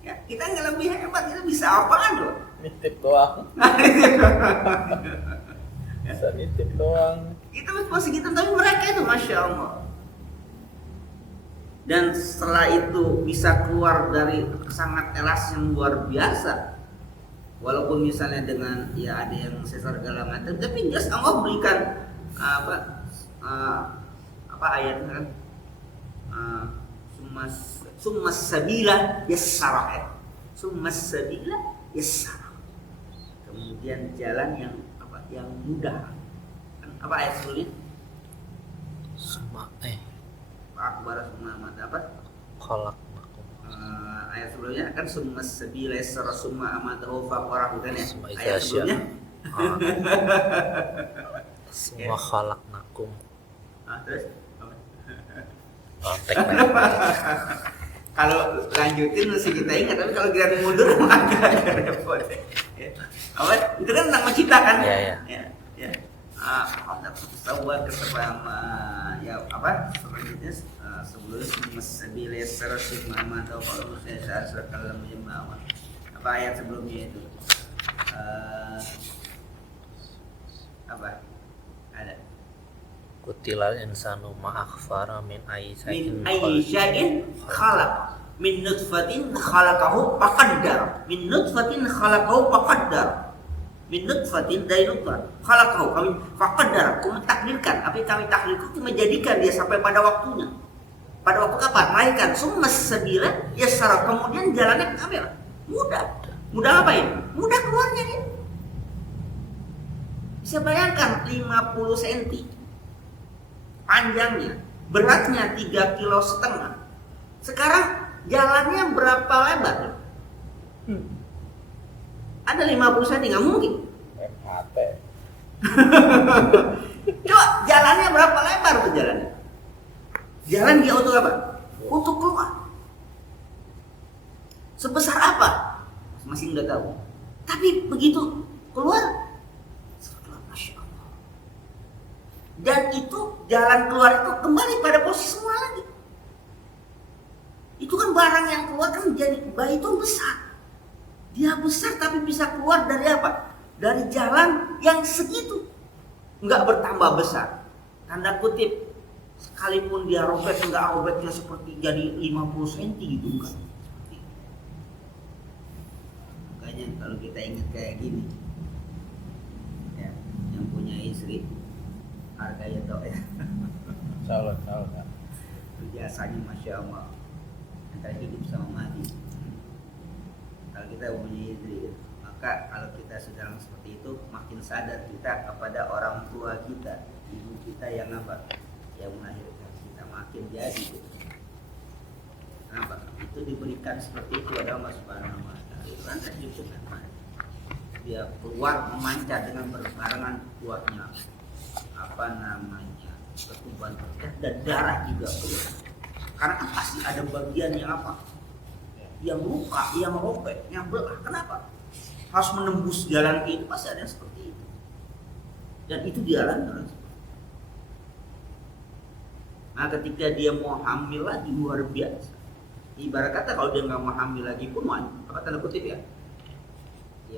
ya kita nggak lebih hebat kita bisa apaan loh nitip doang bisa nitip doang itu masih gitu tapi mereka itu masya Allah dan setelah itu bisa keluar dari sangat elas yang luar biasa walaupun misalnya dengan ya ada yang sesar segala macam tapi jelas Allah berikan apa ayatnya kan summas sabila yassara summas sabila yassara kemudian jalan yang mudah apa ayat sebelumnya akbar summa apa khalaq ayat sebelumnya kan summas sabila yassara summa amatahu faqara bukan ya ayat Isya. sebelumnya semua khalaqnakum terus kontek kalau lanjutin masih kita ingat tapi kalau kita mundur maka agak repot ya. Apa itu kan tentang menciptakan ya. ada pesawat kesepama ya apa selanjutnya sebelum sabila yassara summa atau kalau saya kalau menyembah apa ayat sebelumnya itu apa ada kutilal insanu ma'akhfara min min ayyin khalaq min nutfatin khalaqahu faqaddar min nutfatin khalaqahu faqaddar min nutfatin dari nutfah khalaqahu kami faqaddar kami takdirkan apa yang kami takdirkan itu menjadikan dia sampai pada waktunya pada waktu kapan melahirkan summas sabila yassara kemudian jalannya apa mudah apa ini mudah keluarnya dia bisa bayangkan 50 cm panjangnya beratnya 3,5 kilo sekarang jalannya berapa lebar ada 50 cm nggak mungkin MHT coba jalannya berapa lebar tuh jalan dia untuk apa untuk keluar sebesar apa masih nggak tahu tapi begitu keluar masya Allah dan itu jalan keluar itu kembali pada posisi semula lagi itu kan barang yang keluar kan jadi bayi itu besar dia besar tapi bisa keluar dari apa dari jalan yang segitu nggak bertambah besar tanda kutip sekalipun dia nggak robeknya seperti jadi 50 cm gitu enggak makanya kalau kita ingat kayak gini ya yang punya istri harganya tau ya salah biasanya masya Allah antara hidup sama mati kalau kita punya istri maka kalau kita sedang seperti itu makin sadar kita kepada orang tua kita ibu kita yang apa yang melahirkan kita makin jadi kenapa itu diberikan seperti itu oleh Allah Subhanahu wa taala itu kan diciptakan dia keluar memancar dengan berbarengan buahnya apa namanya pertumbuhan dan darah juga keluar karena kan pasti ada bagian yang apa yang luka, yang robek, yang belah. Kenapa? Harus menembus jalan itu pasti ada yang seperti itu dan itu dialami. Nah ketika dia mau hamil lagi luar biasa ibarat kata kalau dia nggak mau hamil lagi pun apa tanda kutip ya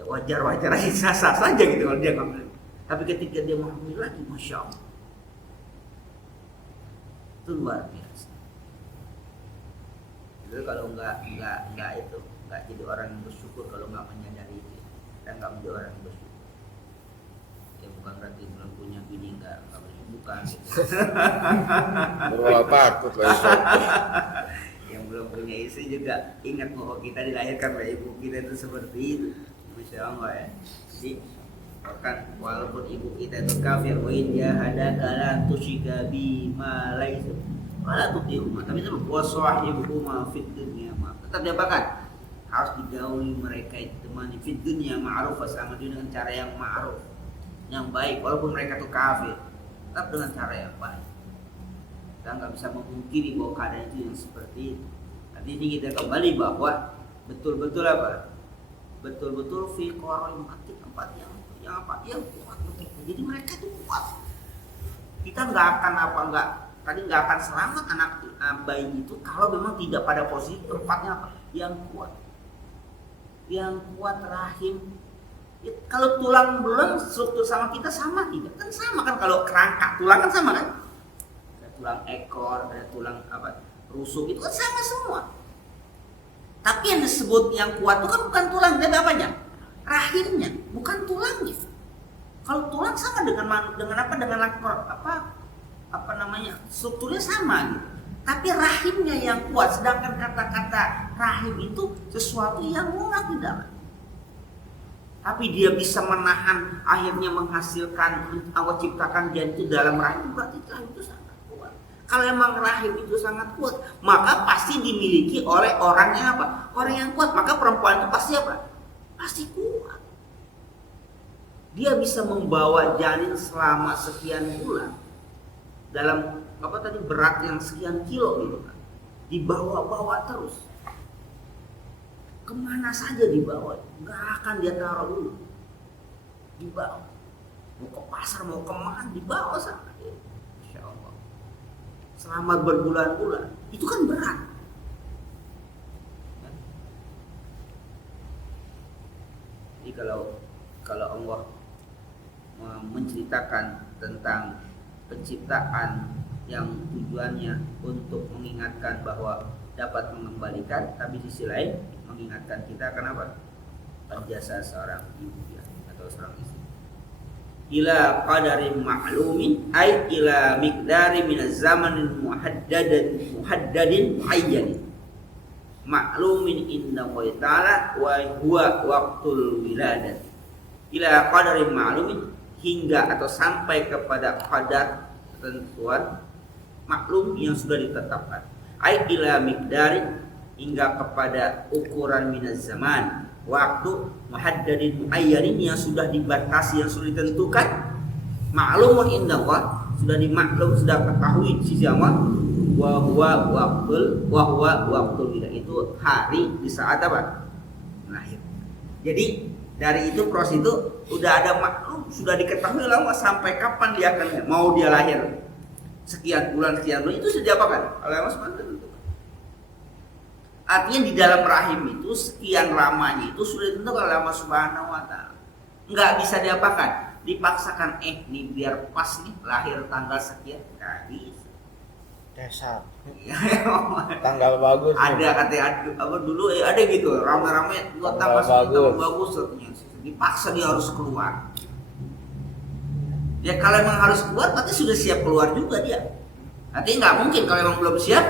wajar aja sah saja gitu kalau dia nggak hamil tapi ketika dia mau hamil lagi masya Allah itu luar biasa itu kalau nggak itu nggak jadi orang yang bersyukur kalau nggak menyadari itu dan nggak menjadi orang yang bersyukur ya bukan berarti belum punya bini nggak bersyukur bukan gitu. Berwala takut lah itu. Yang belum punya istri juga ingat bahwa kita dilahirkan oleh ibu kita itu seperti itu masya Allah ya jadi Bahkan walaupun ibu kita itu kafir, wa in jahadaka la tusyrika bima laisa wala tuti'huma, tapi itu wasahibuhuma fid dunya ma. Tetap diapakan? Harus digauli mereka itu temani fid dunya ma'ruf, sama dengan cara yang ma'ruf, yang baik, walaupun mereka itu kafir, tetap dengan cara yang baik. Kita nggak bisa memungkiri bahwa keadaan itu yang seperti itu. Nanti ini kita kembali bahwa betul-betul apa? Betul-betul fi qara'il mati, tempat yang kuat betul. Jadi mereka itu kuat. Kita nggak akan selamat anak bayi itu kalau memang tidak pada posisi tempatnya apa? Yang kuat rahim. Ya, kalau tulang belulang struktur sama kita sama tidak? Kan sama kan, kalau kerangka tulang kan sama kan? Ada tulang ekor, ada tulang rusuk, itu kan sama semua. Tapi yang disebut yang kuat itu kan bukan tulang, tapi apanya? Rahimnya, bukan tulangnya. Kalau tulang sama dengan strukturnya sama gitu. Tapi rahimnya yang kuat, sedangkan kata-kata rahim itu sesuatu yang murah tidak. Tapi dia bisa menahan, akhirnya menghasilkan, Allah ciptakan janin itu dalam rahim, berarti rahim itu sangat kuat. Kalau memang rahim itu sangat kuat, maka pasti dimiliki oleh orang yang apa? Orang yang kuat. Maka perempuan itu pasti apa? Pasti kuat. Dia bisa membawa janin selama sekian bulan dalam berat yang sekian kilo gitu kan, dibawa-bawa terus kemana saja, dibawa, nggak akan dia taruh dulu, dibawa, mau ke pasar mau kemana dibawa sana, Insya Allah selama berbulan-bulan. Itu kan berat. Jadi kalau Allah menceritakan tentang penciptaan yang tujuannya untuk mengingatkan bahwa dapat mengembalikan, tapi di sisi lain mengingatkan kita kenapa? Jasa seorang ibu ya, atau seorang istri. Ila qadarin ma'lumin ay ila miqdari minaz zamanin muhaddadin muayyan ma'lumin inda Allah ta'ala wa huwa waqtul wiladah. Ila qadarin ma'lumin, hingga atau sampai kepada qadar, ketentuan maklum yang sudah ditetapkan. Ai ila miqdarin, hingga kepada ukuran minaz zaman, waktu muhaddadin muayyanin yang sudah dibatasi, yang sudah ditentukan, ma'lumun indallah, sudah dimaklum, sudah ketahui di sisi Allah, wa huwa waqtul wiladah, itu hari di saat apa? Lahir. Jadi dari itu proses itu udah ada maklum, sudah diketahui lama sampai kapan dia akan mau dia lahir. Sekian bulan itu sudah diapakan oleh Allah Subhanahu wa taala. Artinya di dalam rahim itu sekian lamanya itu sudah ditentukan oleh Allah Subhanahu wa taala. Enggak bisa diapakan, dipaksakan nih biar pas nih lahir tanggal sekian, enggak bisa. Dasar. Tanggal bagus. Ada dulu ada gitu, rame-rame tanggal bagus katanya. Dipaksa dia harus keluar. Ya kalau memang harus keluar berarti sudah siap keluar juga dia. Artinya nggak mungkin kalau memang belum siap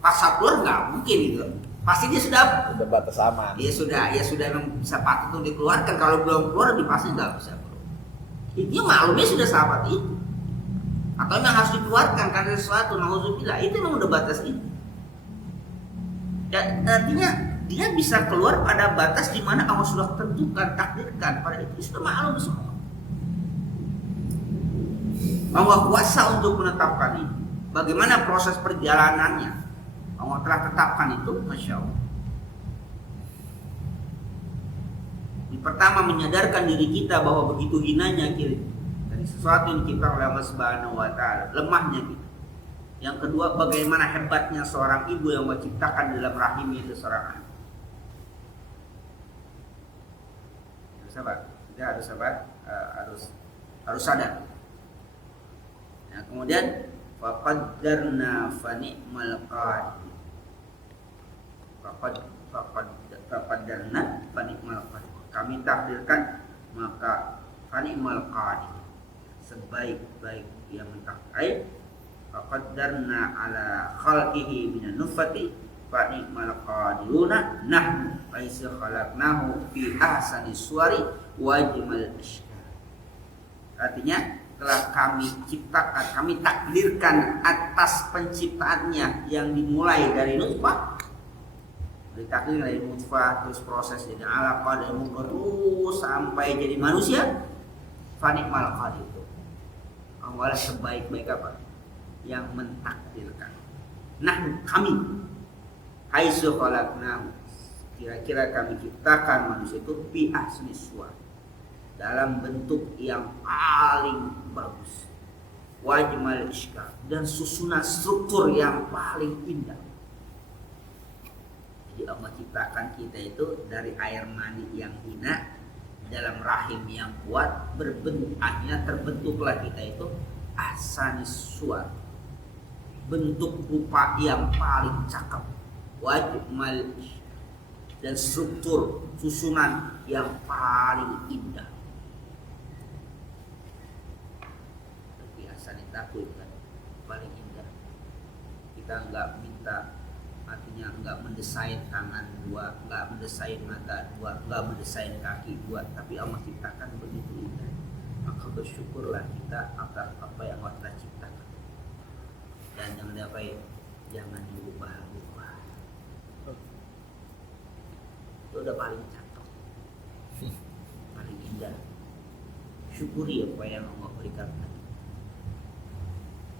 paksa keluar, nggak mungkin gitu. Pasti dia sudah batas aman. Ya sudah memang bisa patut untuk dikeluarkan. Kalau belum keluar pasti nggak bisa keluar. Itu maklumnya sudah sahabat itu. Atau memang harus dikeluarkan karena sesuatu, nauzubillah, itu memang udah batas itu. Ya, artinya dia bisa keluar pada batas di mana Allah sudah tentukan, takdirkan pada itu sudah maklum semua. Allah kuasa untuk menetapkan itu. Bagaimana proses perjalanannya? Allah telah tetapkan itu, Masya Allah. Yang pertama, menyadarkan diri kita bahwa begitu hinanya kita dari sesuatu yang diciptakan oleh Allah Subhanahu wa taala, lemahnya kita. Yang kedua, bagaimana hebatnya seorang ibu yang menciptakan dalam rahimnya itu seorang anak. Harus sadar. Nah, kemudian faqaddarna fa ni'mal qadir. Faqaddarna fa ni'mal qadir. Kami takdirkan maka fa ni'mal qadir, sebaik-baik yang mentakdir. Faqaddarna ala khalqihi minan nutfati fa ni'mal qadiruna nahnu aisa khalaqnahu fi ahsani suwari wa ajmal ashkal. Artinya telah kami ciptakan, kami takdirkan atas penciptaannya yang dimulai dari nutfah, ditakdir dari nutfah, terus proses jadi alaqah, dari mudghah, terus sampai jadi manusia. Fa ni'mal qadir itu awal sebaik-baik apa yang mentakdirkan. Nah kami haitsu khalaqnahu, kira-kira kami ciptakan manusia itu fi ahsani suwar, dalam bentuk yang paling bagus, wajmal ishkal, dan susunan struktur yang paling indah. Jadi Allah ciptakan kita itu dari air mani yang hina dalam rahim yang kuat, berbentuk, akhirnya terbentuklah kita itu ahsanis suwar, bentuk rupa yang paling cakep, wajmal ishkal, dan struktur susunan yang paling indah. Takut kan paling indah. Kita nggak minta, artinya nggak mendesain tangan dua, nggak mendesain mata dua, nggak mendesain kaki dua, tapi Allah ciptakan begitu indah. Maka bersyukurlah kita atas apa yang Allah telah ciptakan, dan jangan diapain, jangan dirubah-rubah. Itu udah paling cakep, paling indah. Syukuri apa yang Allah berikan.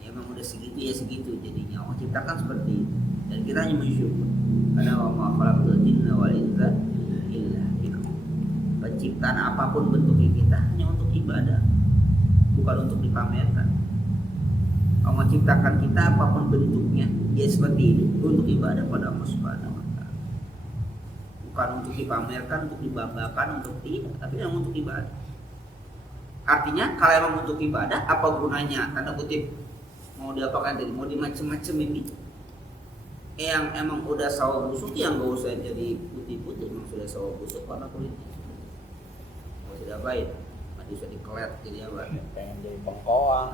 Memang udah segitu ya segitu jadinya Allah ciptakan seperti itu, dan kita hanya bersyukur karena wa ma khalaqtul jinna wal insa illa liya'budun. Penciptaan apapun bentuknya kita hanya untuk ibadah, bukan untuk dipamerkan. Allah ciptakan kita apapun bentuknya ya seperti ini untuk ibadah pada Allah Subhanahu wa taala, bukan untuk dipamerkan, untuk dibanggakan, untuk tidak, tapi yang untuk ibadah. Artinya kalau emang untuk ibadah, apa gunanya tanda kutip mau diapakan tadi, mau dimacem-macemin gitu. Yang emang udah sawo busuk yang gak usah jadi putih-putih, emang sudah sawo busuk warna kulitnya. Gak usah diapain, nanti usah dikelet jadi apa? Pengen jadi bengkoang.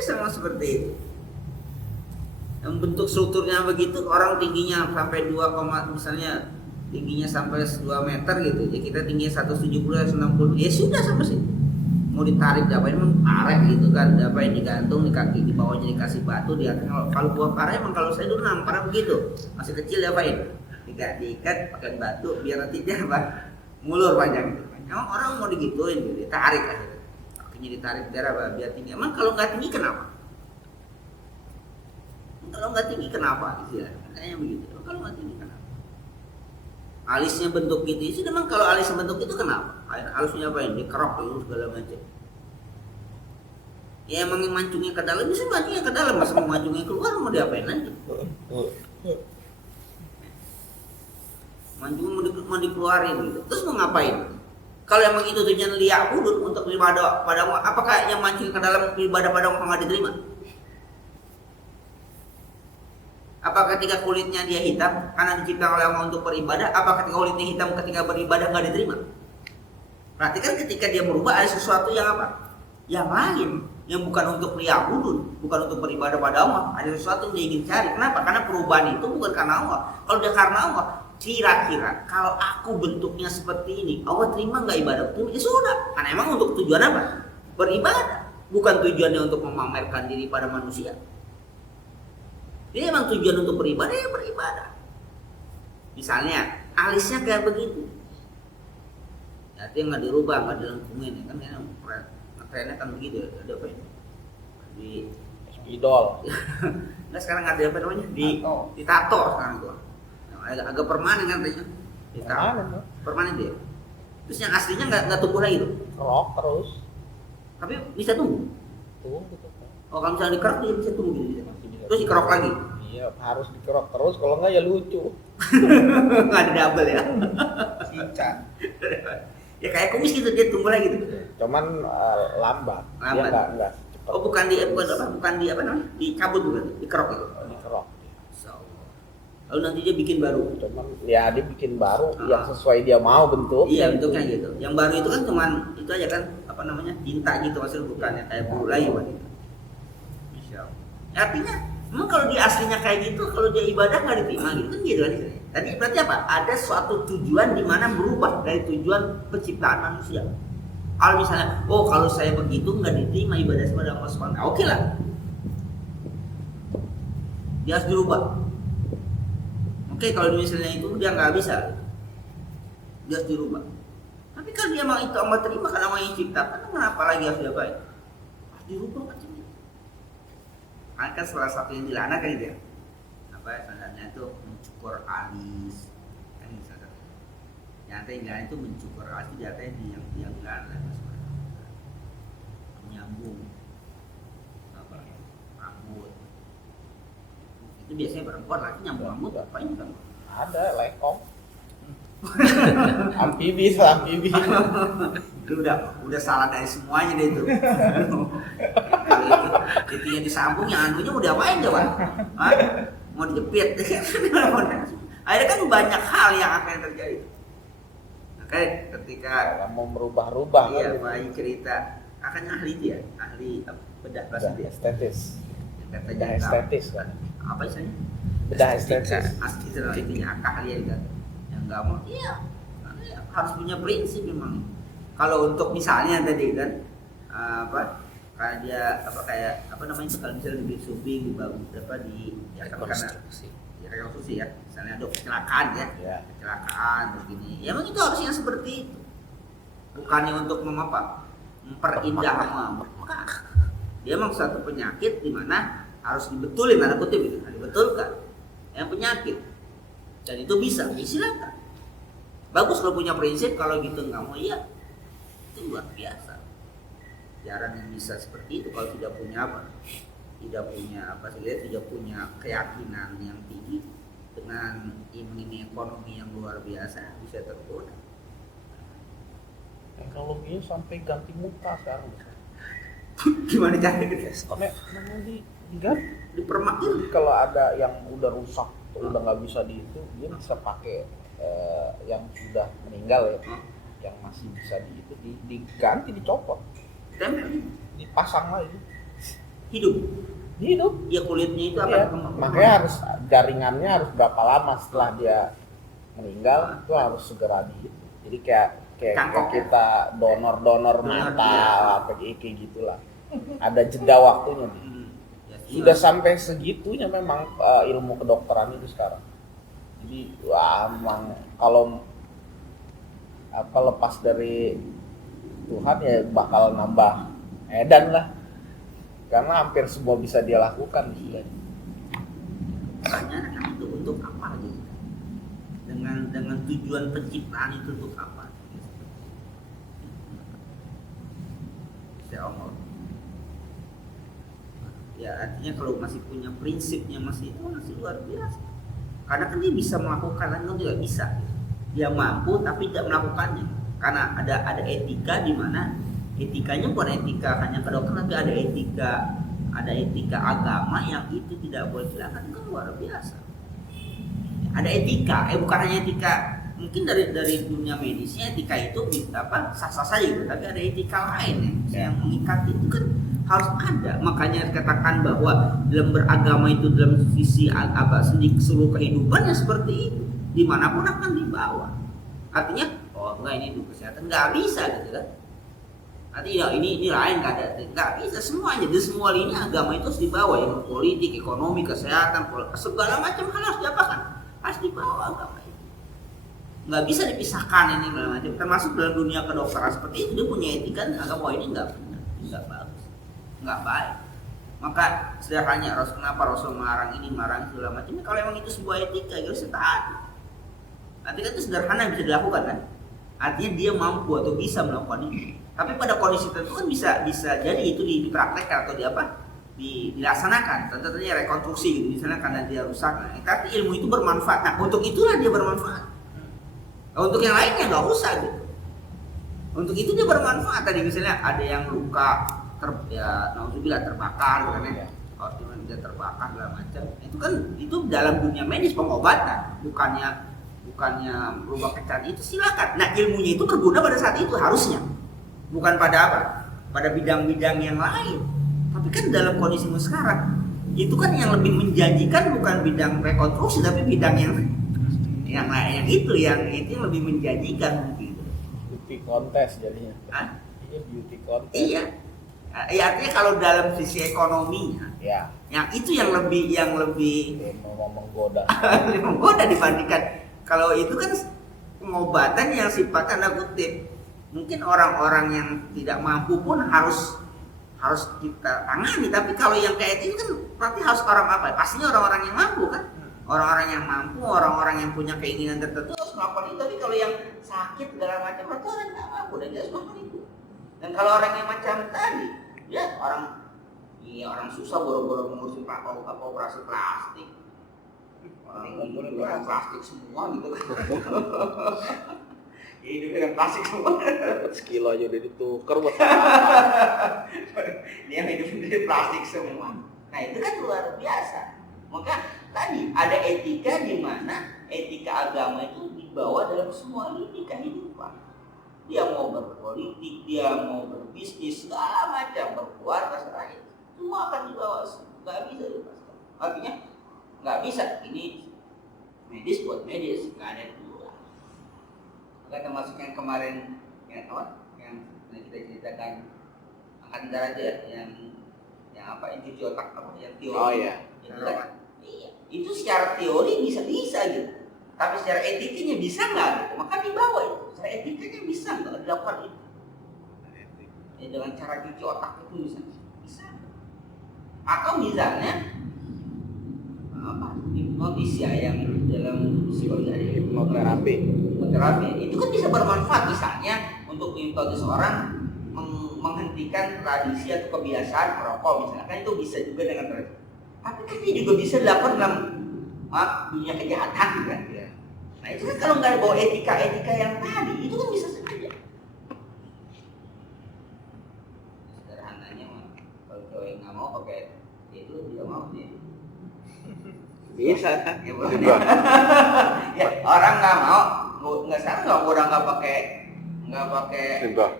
Sama seperti itu. Yang bentuk strukturnya begitu, orang tingginya sampai 2, misalnya tingginya sampai 2 meter gitu, ya kita tingginya 170 160, ya sudah sampai sini. Mau ditarik dapain emang parek gitu kan, dapain digantung di kaki, di bawahnya dikasih batu, di atas. Kalau buah parek emang kalau saya dulu nampar begitu, masih kecil dapain diikat pakai batu biar nanti dia apa ngulur panjang gitu. Emang orang mau digituin gitu, ditarik akhirnya, kakinya ditarik biar apa, biar tinggi. Emang kalau nggak tinggi kenapa? Kalau nggak tinggi kenapa? Istilah kayaknya begitu. Emang kalau nggak tinggi kenapa? Alisnya bentuk gitu sih, memang kalau alisnya bentuk itu kenapa? Alisnya apain? Dikerok dulu segala macam. Ya emang yang mancungnya ke dalam, bisa mancungnya ke dalam, masa mau mancungnya keluar mau diapain lagi? Mancungnya mau dikeluarin gitu, terus mau ngapain? Kalau emang itu tujuan liya'budun, untuk ibadah pada Allah, apakah yang mancung ke dalam ibadah pada Allah nggak diterima? Apa ketika kulitnya dia hitam karena diciptakan oleh Allah untuk beribadah? Apa ketika kulitnya hitam ketika beribadah nggak diterima? Berarti kan ketika dia berubah ada sesuatu yang apa? Yang lain, yang bukan untuk liya'budun, bukan untuk beribadah pada Allah. Ada sesuatu yang dia ingin cari. Kenapa? Karena perubahan itu bukan karena Allah. Kalau dia karena Allah, kira-kira kalau aku bentuknya seperti ini, Allah terima nggak ibadah? Ya sudah. Karena emang untuk tujuan apa? Beribadah. Bukan tujuannya untuk memamerkan diri pada manusia. Dia emang tujuan untuk beribadah, ya beribadah. Misalnya alisnya kayak begitu, berarti nggak dirubah, nggak dilengkungin, kan trennya kan begitu ya. Ada apa ini? Di Idol. Nggak, sekarang ada apa namanya? Di tato sekarang tuh. Agak permanen kan katanya. Di tato. Permanen dia. Terus yang aslinya nggak tumbuh lagi tuh. Kerok terus. Tapi bisa tumbuh. Tumbuh gitu. Oh, kalau misalnya dikerok dia bisa tumbuh gitu. Terus dikerok lagi. Iya, harus dikerok terus, kalau enggak ya lucu. Nggak ada double ya. Cica. Ya kayak kumis gitu, dia tumbuh lagi gitu. Cuman lambat. Lambat. Dia enggak cepat. Oh, bukan di apa namanya? Dicabut bukan? Dikerok itu. Dikerok. Lalu nanti dia bikin baru. Cuman ya dia bikin baru yang sesuai dia mau bentuk. Iya, bentuknya gitu. Yang baru itu kan cuman itu aja kan, apa namanya? Tinta gitu, maksudnya bukan yang kayak bulu lagi gitu. Artinya memang kalau dia aslinya kayak gitu, kalau dia ibadah nggak diterima gitu kan gitu kan. Tadi berarti apa? Ada suatu tujuan di mana berubah dari tujuan penciptaan manusia. Kalau misalnya, oh kalau saya begitu nggak diterima ibadah kepada Allah SWT, oke lah. Dia harus dirubah. Oke, kalau misalnya itu dia nggak bisa, dia harus dirubah. Tapi kalau dia mau itu Allah terima karena mau yang ciptakan, kenapa lagi harus diapain? Harus dirubah macam itu. Kan salah satu yang dilaknat kan itu ya. Apa standarnya itu mencukur alis, kan misalnya. Yang artinya itu mencukur alis itu artinya yang dilaknat, menyambung apa rambut. Itu biasanya perempuan lagi nyambung rambut apa ini kan? Ada lekong. amfibi. Itu udah salah dari semuanya deh itu. Itu yang disambung, yang anunya udah main coba. Hah? Mau dijepit. Akhirnya kan banyak hal yang akan terjadi. Oke, ketika mau merubah-rubah iya, kan. bayi cerita, akan ahli dia, ahli bedah plastik dia. Estetis. Katanya Bedah estetis kan. apa istilahnya? Bedah estetis. Asli intinya keahlian kan. Yang nggak mau, iya, harus punya prinsip memang. Kalau untuk misalnya tadi kan apa? Karena dia apa kayak apa namanya itu kalau misalnya di subing dibangun apa di ya karena rekonstruksi ya, misalnya ada kecelakaan ya. Kecelakaan begini, ya memang itu harusnya seperti itu, bukannya untuk memperindah dia memang satu penyakit di mana harus dibetulin, tanda kutip itu dibetulkan yang penyakit, dan itu bisa silakan, bagus kalau punya prinsip. Kalau gitu nggak mau, iya itu luar biasa, jarang yang bisa seperti itu kalau tidak punya tidak punya keyakinan yang tinggi dengan iming-iming ekonomi yang luar biasa bisa tergoda. Teknologinya sampai ganti muka sekarang. Gimana caranya gitu? Memang diganti. Dipermakin. Kalau ada yang udah rusak, udah nggak bisa itu, dia bisa pakai yang sudah meninggal ya, yang masih bisa diganti, dicopot, Tempel. dipasang lagi. Hidup. Ya kulitnya itu akan Makanya harus jaringannya harus berapa lama setelah dia meninggal itu harus segera jadi kayak kita donor mata apa kayak gitulah, ada jeda waktunya sudah sampai segitunya memang ilmu kedokteran itu sekarang. Jadi emang kalau lepas dari Tuhan ya bakal nambah edan lah, karena hampir semua bisa dia lakukan istilahnya. Pertanyaannya itu untuk apa gitu? Dengan tujuan penciptaan itu untuk apa? Ya Allah. Ya artinya kalau masih punya prinsipnya masih luar biasa. Karena kan dia bisa melakukan, kan juga bisa. Dia mampu tapi tidak melakukannya. Karena ada etika di mana etikanya bukan etika hanya kedokteran, tapi ada etika agama yang itu tidak boleh dilakukan, kan luar biasa. Ada etika, bukan hanya etika mungkin dari dunia medisnya, etika itu sah-sah saja gitu, tapi ada etika lain yang mengikat itu kan harus ada. Makanya katakan bahwa dalam beragama itu dalam sisi seluruh kehidupannya seperti itu, dimanapun akan dibawa. Artinya, oh enggak ini untuk kesehatan, nggak bisa gitu kan. Artinya ini lain nggak bisa semuanya. Di semua lini agama itu harus dibawa, ya politik, ekonomi, kesehatan, segala macam hal harus diapakan, harus dibawa agama itu. Nggak bisa dipisahkan ini segala macam. Termasuk dalam dunia kedokteran seperti itu, dia punya etika agama ini nggak bagus, nggak baik. Maka sederhananya kenapa Rasul melarang ini segala macam. Kalau emang itu sebuah etika, harus taati. Artinya itu sederhana bisa dilakukan kan. Artinya dia mampu atau bisa melakukan ini. Tapi pada kondisi tertentu kan bisa jadi itu dipraktekkan atau dilaksanakan. Tentunya rekonstruksi gitu, misalnya karena dia rusak. Tapi ilmu itu bermanfaat. Nah, untuk itulah dia bermanfaat. Untuk yang lainnya nggak usah gitu. Untuk itu dia bermanfaat. Tadi misalnya ada yang luka nauzubillah terbakar gitu kan ya. Kalau dia terbakar segala macam. Itu dalam dunia medis pengobatan, bukannya berubah kecan itu silakan. Nah, ilmunya itu berguna pada saat itu harusnya. Bukan pada bidang-bidang yang lain. Tapi kan dalam kondisimu sekarang itu kan yang lebih menjanjikan bukan bidang rekonstruksi tapi bidang yang itu yang lebih menjanjikan mungkin. Beauty contest jadinya. Hah? Iya, beauty contest. Iya. Ya, artinya kalau dalam sisi ekonominya, Ya. yang itu yang lebih Mau menggoda. menggoda dibandingkan kalau itu kan pengobatan yang sifatnya tanda kutip. Mungkin orang-orang yang tidak mampu pun harus kita tangani, tapi kalau yang kayak itu kan berarti harus orang apa? Pastinya orang-orang yang mampu kan? Orang-orang yang mampu, orang-orang yang punya keinginan tertentu harus melakukan itu. Tapi kalau yang sakit segala macam berarti orang nggak mampu dan dia harus melakukan itu. Dan kalau orang yang macam tadi, ya orang susah boro-boro mengurusin operasi plastik. Orang hidup dengan plastik semua gitu kan. Ya hidup dengan plastik semua. Sekilo aja udah ditukar buat Dia hidup dengan plastik semua. Nah itu kan luar biasa. Maka tadi ada etika di mana etika agama itu dibawa dalam semua lini kehidupan. Dia mau berpolitik, dia mau berbisnis, segala macam, berkeluarga, seraya, semua akan dibawa. Nggak bisa dilepaskan. Artinya nggak bisa. Ini medis buat medis, nggak ada yang dua. Maka termasuk yang kemarin yang kita ceritakan angkatan darat ya, yang yang cuci otak apa, yang teori. Oh iya. Itu kan, iya. Itu secara teori bisa gitu. Tapi secara etikanya bisa nggak gitu? Maka dibawa itu. Secara etikanya bisa nggak dilakukan itu? Ya, dengan cara cuci otak itu bisa. Atau misalnya hipnotis ya, yang dalam psikologi hipnoterapi itu kan bisa bermanfaat misalnya untuk hipnotis orang menghentikan tradisi atau kebiasaan merokok misalnya, kan itu bisa juga dengan tradisi. Tapi kan ini juga bisa dilakukan dalam dunia kejahatan kan ya. Nah itu kan kalau nggak bawa etika yang tadi itu kan bisa saja. Sederhananya mah kalau cewek nggak mau pakai itu dia mau dia. bisa kan? Ya, orang nggak mau, nggak salah orang nggak pakai Simbah.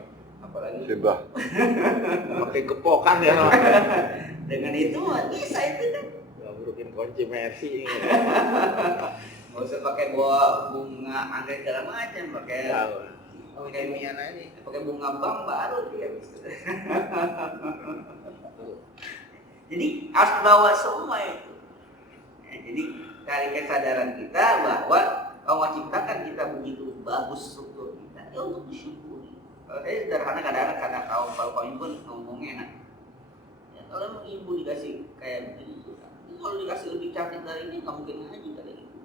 apalagi Simbah. Pakai kepokan ya. dengan itu bisa itu kan. Gak berukin kunci Messi. Nggak usah pakai bunga anggrek segala macam, pakai mian aja, pakai bunga bank baru dia bisa. Jadi harus bawa semua itu. Jadi dari kesadaran kita bahwa Allah ciptakan kita begitu bagus struktur kita, ya untuk disyukuri. Kalau saya sederhana kadang-kadang karena kaum pun ngomongnya enak. Ya, kalau ibu dikasih kayak begini, kalau dikasih lebih cantik dari ini nggak mungkin ngaji kali itu.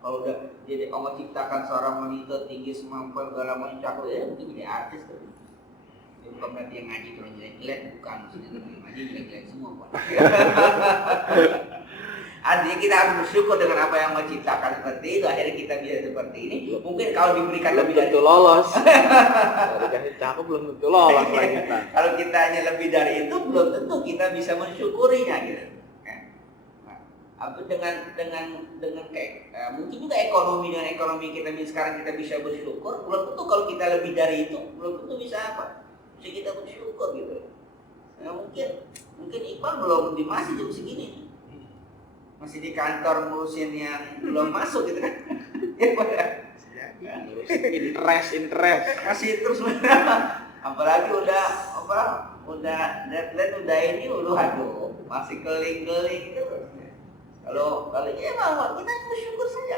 Kalau udah jadi Allah ciptakan seorang wanita tinggi semampu segala macam cakep, ya mungkin jadi artis kan. Ya, bukan berarti yang ngaji kalau jelek-jelek, bukan maksudnya yang ngaji jelek-jelek semua Pak. Artinya kita harus bersyukur dengan apa yang Allah ciptakan seperti itu, akhirnya kita bisa seperti ini. Mungkin kalau diberikan Belum lebih dari tentu lolos. Kalau dikasih cakep belum tentu lolos lah kita. kalau kita hanya lebih dari itu, belum tentu kita bisa mensyukurinya gitu. Apa dengan kayak mungkin juga dengan ekonomi kita sekarang kita bisa bersyukur, belum tentu kalau kita lebih dari itu, belum tentu bisa bisa kita bersyukur gitu. Nah, mungkin Iqbal belum masih jam segini nih. Masih di kantor ngurusin yang belum masuk gitu kan. Interest. Masih terus apalagi udah deadline udah ini aduh masih keling-keling gitu. Kalau ya mau kita bersyukur saja,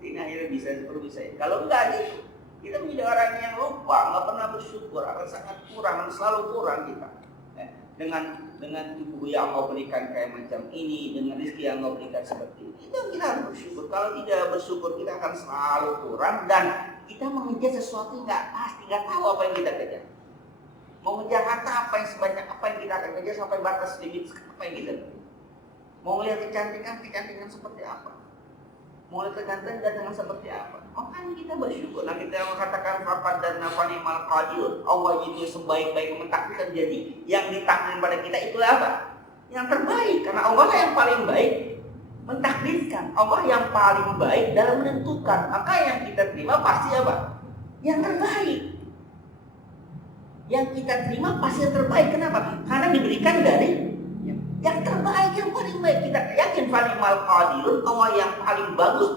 ini akhirnya bisa seperti bisa. Kalau enggak gitu, kita menjadi orang yang lupa, nggak pernah bersyukur, akan sangat kurang, selalu kurang kita. Dengan tubuh yang Allah berikan kayak macam ini, dengan rezeki yang Allah berikan seperti ini, itu kita harus bersyukur. Kalau tidak bersyukur, kita akan selalu kurang dan kita mengejar sesuatu yang nggak pasti, nggak tahu apa yang kita kejar. Mau ngejar harta apa yang kita akan kejar sampai batas limit apa yang kita kejar. Mau lihat kecantikan seperti apa? Mau lihat kegantengan seperti apa? Makanya kita bersyukur. Nah kita mengatakan rapat dan nafani mal qadir. Allah itu sebaik-baik mentakdirkan. Jadi yang ditakdirkan pada kita itu apa? Yang terbaik. Karena Allah yang paling baik mentakdirkan. Allah yang paling baik dalam menentukan. Maka yang kita terima pasti apa? Yang terbaik. Yang kita terima pasti yang terbaik. Kenapa? Karena diberikan dari yang yang terbaik, yang paling baik. Kita yakin fani'mal qadirun, Allah yang paling bagus,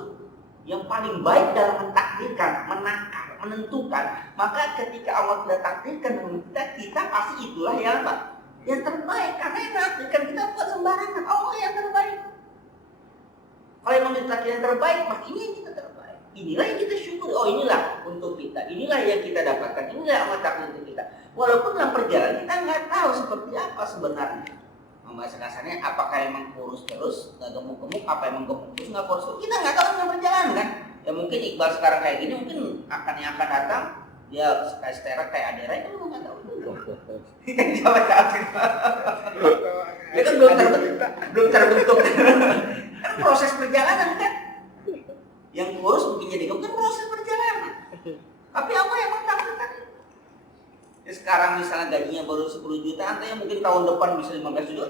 yang paling baik dalam mentakdirkan, menakar, menentukan. Maka ketika Allah sudah takdirkan dengan kita pasti itulah yang apa? Yang terbaik. Karena yang menakdirkan kita bukan sembarangan, Allah yang terbaik. Kalau memang ditakdir yang terbaik, maka ini yang kita terbaik. Inilah yang kita syukuri. Oh, inilah untuk kita. Inilah yang kita dapatkan. Inilah yang Allah takdir untuk kita. Walaupun dalam perjalanan kita nggak tahu seperti apa sebenarnya. Bahasa kasarnya, apakah emang kurus terus, nggak gemuk-gemuk, apa emang gemuk terus, nggak kurus terus, kita nggak tahu dengan perjalanan kan. Ya mungkin Iqbal sekarang kayak gini, mungkin yang akan datang, dia kayak Stera, kayak Adera, itu lu nggak tahu dulu. Kan jawab-jawab. Dia kan belum terbentuk. Kan proses perjalanan kan. Yang kurus mungkin jadi gemuk, kan proses perjalanan. Tapi apa yang mentakdirkan? Ya sekarang misalnya gajinya baru 10 juta, atau yang mungkin tahun depan bisa 15 juta,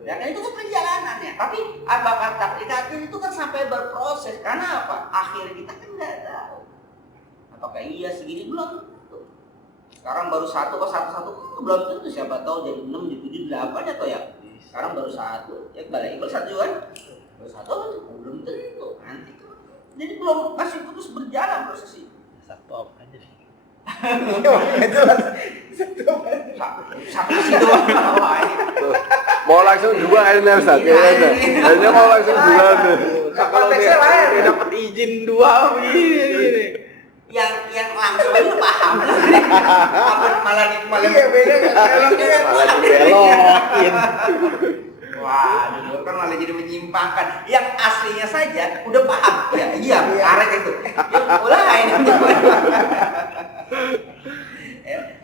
ya kan itu kan perjalanannya. Tapi apakah takdir itu kan sampai berproses? Karena apa? Akhir kita kan nggak tahu. Apakah iya segini belum tentu. Sekarang baru satu belum tentu. Siapa tahu jadi 6, jadi 7, 8 atau ya. Sekarang baru satu, ya balik ikut satu kan? Baru satu belum tentu. Nanti jadi belum, masih terus berjalan proses ini. Satu apa aja sih? Mau langsung 2 ini Ustaz. Kayaknya mau langsung 2 nih. Kalau dia dapat izin 2 begini. Yang langsung itu paham. malah Iya beda kan. Malah dibelokin. Wah, dulu kan malah jadi menyimpangkan. Yang aslinya saja udah paham. Ya, iya, karet itu. Ya, mulai.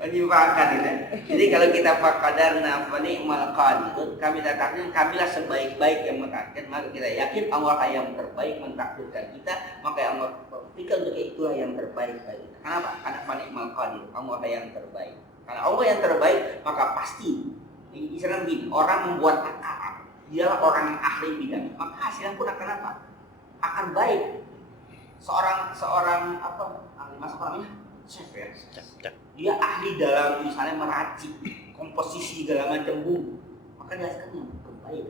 Menyimpangkan itu. Jadi kalau kita faqadarna fa ni'mal qadirun, kami takdirkan, kamilah sebaik-baik yang mentakdirkan, maka kita yakin Allah yang terbaik mentakdirkan kita, maka Allah berikan untuk itulah yang terbaik bagi kita. Kenapa? Karena fa ni'mal qadir, Allah yang terbaik. Karena Allah yang terbaik, maka pasti misalnya begini, orang membuat akal, dialah orang yang ahli bidang, maka hasilnya pun akan apa? Akan baik. Seorang apa? Ahli masak namanya? Chef ya. Dia ahli dalam misalnya meracik komposisi segala macam bumbu, maka dia hasilnya yang terbaik.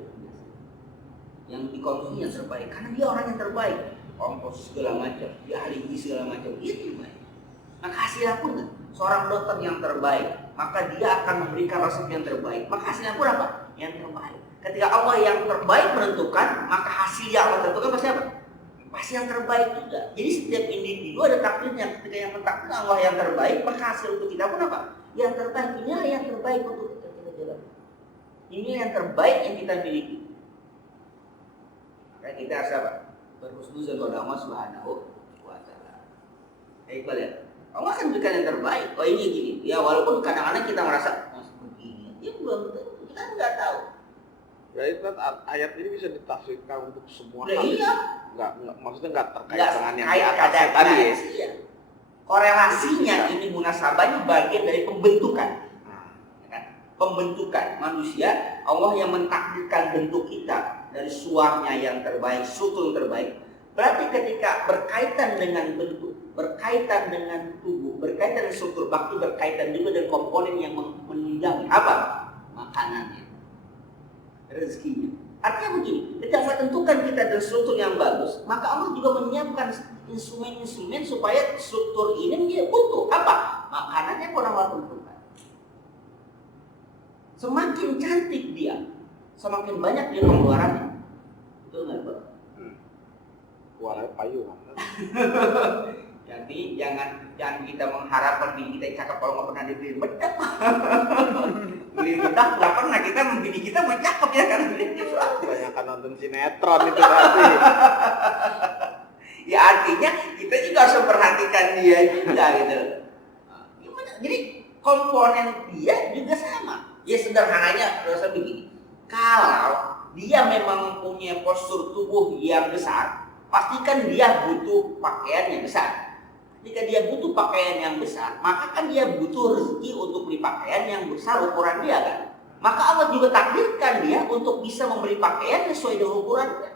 Yang dikonsumsi yang terbaik, karena dia orang yang terbaik. Komposisi segala macam, dia ahli gizi segala macam, dia terbaik. Maka hasilnya pun seorang dokter yang terbaik, maka dia akan memberikan resep yang terbaik. Maka hasilnya pun apa? Yang terbaik. Ketika Allah yang terbaik menentukan, maka hasil yang Allah tentukan pasti apa? Pasti yang terbaik juga. Jadi setiap individu ada takdirnya. Ketika yang mentakdirkan Allah yang terbaik, maka hasil untuk kita pun apa? Yang terbaik. Inilah yang terbaik untuk kita jalan. Ini yang terbaik yang kita miliki. Maka kita harus apa? Berhusnuzan kepada Allah Subhanahu wa Ta'ala. Iqbal ya. Allah akan berikan yang terbaik. Oh ini gini. Ya walaupun kadang-kadang kita merasa seperti ini. Ya belum tentu. Kita nggak tahu. Berarti kan ayat ini bisa ditafsirkan untuk semua hal. Iya. Maksudnya nggak terkait dengan yang di atas tadi ya. Iya. Korelasinya ini munasabahnya bagian dari pembentukan. Kan? Pembentukan manusia, Allah yang mentakdirkan bentuk kita dari suaranya yang terbaik, struktur yang terbaik. Berarti ketika berkaitan dengan bentuk, berkaitan dengan tubuh, berkaitan dengan struktur bakti, berkaitan juga dengan komponen yang menunjang apa? Makanannya, rezekinya. Artinya begini, ketika saya tentukan kita dengan struktur yang bagus, maka Allah juga menyiapkan instrumen-instrumen supaya struktur ini menjadi utuh. Apa? Makanannya pun Allah tentukan. Semakin cantik dia, semakin banyak dia pengeluarannya. Betul nggak, Pak? Warna payung. Jadi jangan kita mengharapkan bini kita cakep kalau nggak pernah dibeli bedak. Beli bedak nggak pernah, kita bini kita mau cakep ya kan? Banyak kan nonton sinetron itu berarti. Ya artinya kita juga harus memperhatikan dia juga gitu. Jadi komponen dia juga sama. Ya sederhananya rasa begini. Kalau dia memang mempunyai postur tubuh yang besar, pastikan dia butuh pakaian yang besar. Jika dia butuh pakaian yang besar, maka kan dia butuh rezeki untuk beli pakaian yang besar ukuran dia kan. Maka Allah juga takdirkan dia untuk bisa membeli pakaian sesuai dengan ukurannya.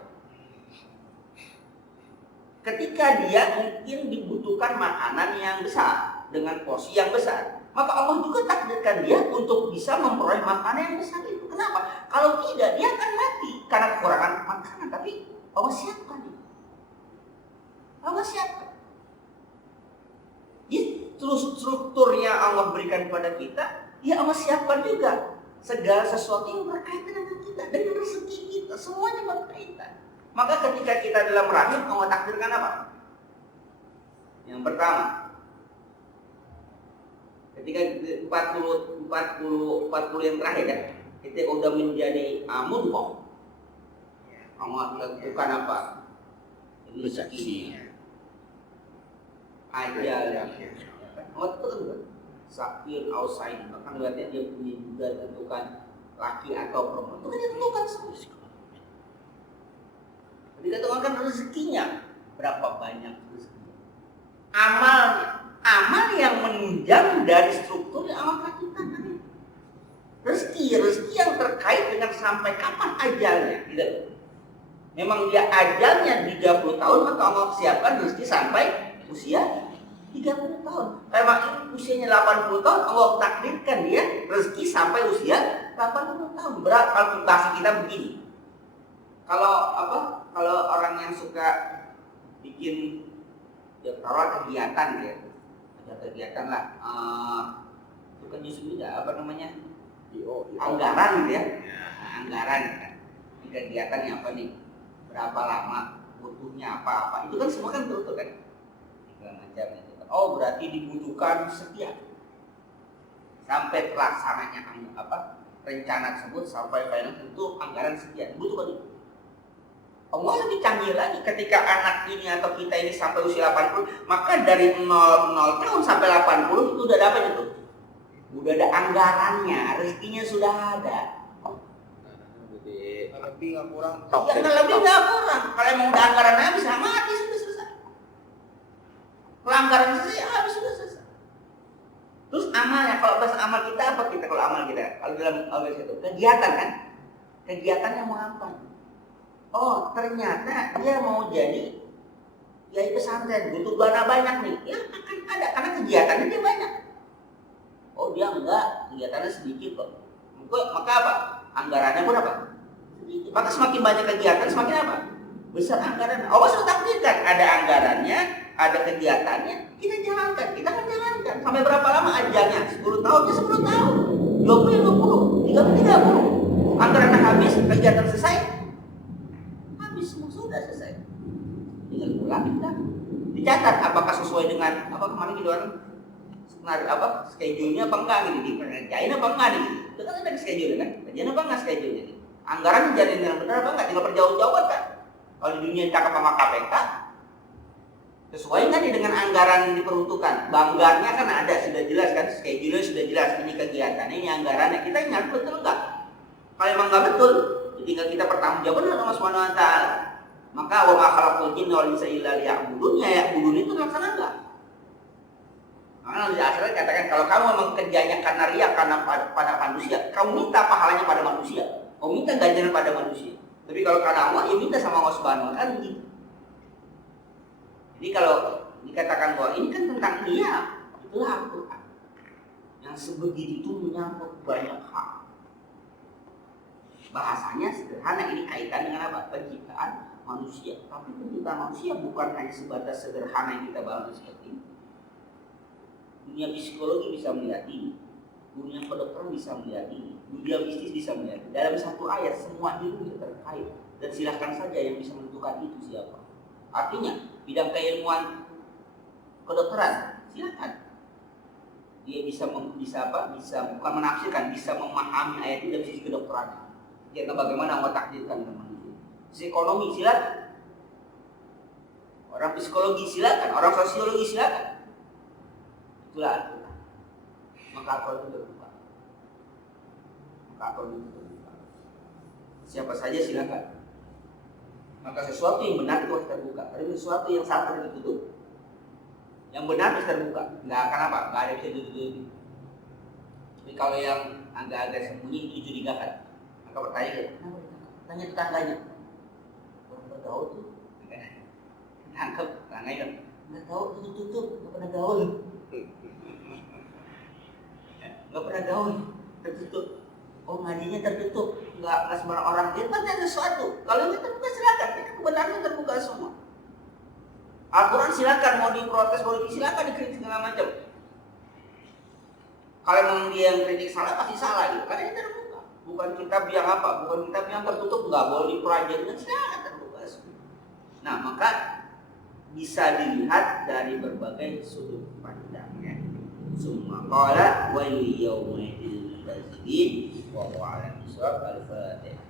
Ketika dia mungkin dibutuhkan makanan yang besar dengan porsi yang besar, maka Allah juga takdirkan dia untuk bisa memperoleh makanan yang besar itu. Kenapa? Kalau tidak, dia akan mati karena kekurangan makanan. Tapi Allah siapkan. Allah siapkan. Jadi strukturnya Allah berikan kepada kita, ya Allah siapkan juga segala sesuatu yang berkaitan dengan kita, dengan rezeki kita, semuanya berkaitan. Maka ketika kita dalam rahim, Allah takdirkan apa? Yang pertama, ketika 40 yang terakhir ya, kita udah menjadi mudghah. Allah lakukan apa? Rezeki, ajal, sakir, ausain, bahkan lihatnya dia punya juga tentukan laki atau perempuan, itu kan dia tentukan semua. Jadi tentukan rezekinya berapa banyak rezekinya, amal yang menunjang dari struktur yang Allah lakukan tadi. Rezeki yang terkait dengan sampai kapan ajalnya, gitu. Memang dia ajalnya 30 tahun, maka Allah siapkan rezeki sampai usia 30 tahun. Memang ini usianya 80 tahun, Allah takdirkan dia rezeki sampai usia 80 tahun. Kalau bahasa kita begini. Kalau orang yang suka bikin ya taruh kegiatan ya. Ada kegiatan lah. Bukan justru tidak apa namanya? Anggaran gitu ya. Anggaran kan. Ini kegiatannya apa nih? Berapa lama butuhnya apa-apa. Itu kan semua kan terutur kan. Macam itu. Oh berarti dibutuhkan sekian sampai pelaksananya rencana tersebut sampai final itu anggaran sekian butuhkan itu. Allah lebih canggih lagi ketika anak ini atau kita ini sampai usia 80, maka dari 0 tahun sampai 80 itu udah dapat itu. Udah ada anggarannya, rezekinya sudah ada. Lebih nggak kurang. Ya lebih nggak kurang. Kalau emang udah anggarannya habis, mati sudah selesai. Pelanggaran selesai, habis sudah selesai. Terus amalnya, kalau bahasa amal kita apa kita kalau amal kita? Kalau dalam amal itu kegiatan kan? Kegiatannya mau apa? Oh ternyata dia mau jadi kiai pesantren, butuh dana banyak nih. Ya akan ada karena kegiatannya dia banyak. Oh dia enggak, kegiatannya sedikit kok. Maka apa? Anggarannya pun apa? Sedikit. Maka semakin banyak kegiatan semakin apa? Besar anggaran. Allah sudah takdirkan ada anggarannya, ada kegiatannya, kita jalankan, kita akan jalankan. Sampai berapa lama ajalnya? 10 tahun ya 10 tahun. 20 ya 20, 30 30. Anggarannya habis, kegiatan selesai. Habis semua sudah selesai. Tinggal pulang kita. Dicatat apakah sesuai dengan apa kemarin gitu kan? Schedule-nya apa enggak gitu, dikerjain apa enggak nih? Itu kan ada schedule kan? Kerjaan apa enggak schedule-nya nih? Anggaran dijadiin dengan benar apa enggak? Tinggal perjauh-jauhan kan? Kalau di dunia cakap sama KPK, sesuai nggak nih dengan anggaran yang diperuntukkan? Banggarnya kan ada, sudah jelas kan? Schedule-nya sudah jelas, ini kegiatan, ini anggarannya. Kita ingat betul nggak? Kalau emang nggak betul, tinggal kita pertanggungjawaban sama Allah Subhanahu Wa Taala. Maka wa ma khalaqul jinna wal insa illa liya'budun, ya ya'budun itu laksana enggak? Karena di akhirnya katakan kalau kamu memang kerjanya karena riya, karena pada manusia, kamu minta pahalanya pada manusia, kamu minta ganjaran pada manusia. Tapi kalau karena Allah, ya minta sama Allah Subhanahu Wa Taala gitu. Jadi kalau dikatakan bahwa ini kan tentang dia, itulah Al-Quran yang sebegitu menyangkut banyak hal. Bahasanya sederhana, ini kaitan dengan apa? Penciptaan manusia. Tapi penciptaan manusia bukan hanya sebatas sederhana yang kita bangun seperti ini. Dunia psikologi bisa melihat ini, dunia kedokteran bisa melihat ini, dunia bisnis bisa melihat ini. Dalam satu ayat semua itu bisa terkait. Dan silahkan saja yang bisa menentukan itu siapa. Artinya bidang keilmuan kedokteran silahkan. Dia bisa bukan menafsirkan, bisa memahami ayat itu dari sisi kedokteran. Ya bagaimana Allah takdirkan manusia. Sisi ekonomi silakan. Orang psikologi silakan, orang sosiologi silakan. Itulah Al-Quran. Maka Al-Quran itu terbuka. Siapa saja silakan. Maka sesuatu yang benar itu harus terbuka. Tapi sesuatu yang salah harus ditutup. Yang benar harus terbuka. Nggak akan apa? Nggak ada bisa ditutup. Tapi kalau yang agak-agak sembunyi itu curigakan. Maka bertanya dia, tanya tetangganya. Orang bergaul tuh, tangkap tetangganya. Nggak tahu tutup, nggak pernah gaul. Nggak pernah gaul, tertutup. Oh ngajinya tertutup, nggak sembarang orang. Itu pasti ada sesuatu. Kalau ini terbuka silakan, ini kebenaran terbuka semua. Al-Quran silakan, mau diprotes, mau silakan dikritik segala macam. Kalau memang dia yang kritik salah pasti salah gitu. Karena ini terbuka. Bukan kitab yang apa, bukan kitab yang tertutup, nggak boleh dipelajari, silakan terbuka semua. Nah maka bisa dilihat dari berbagai sudut pandangnya. Summa qala wa yawma idil mukazzibin wa huwa ala bisawab al-fatihah.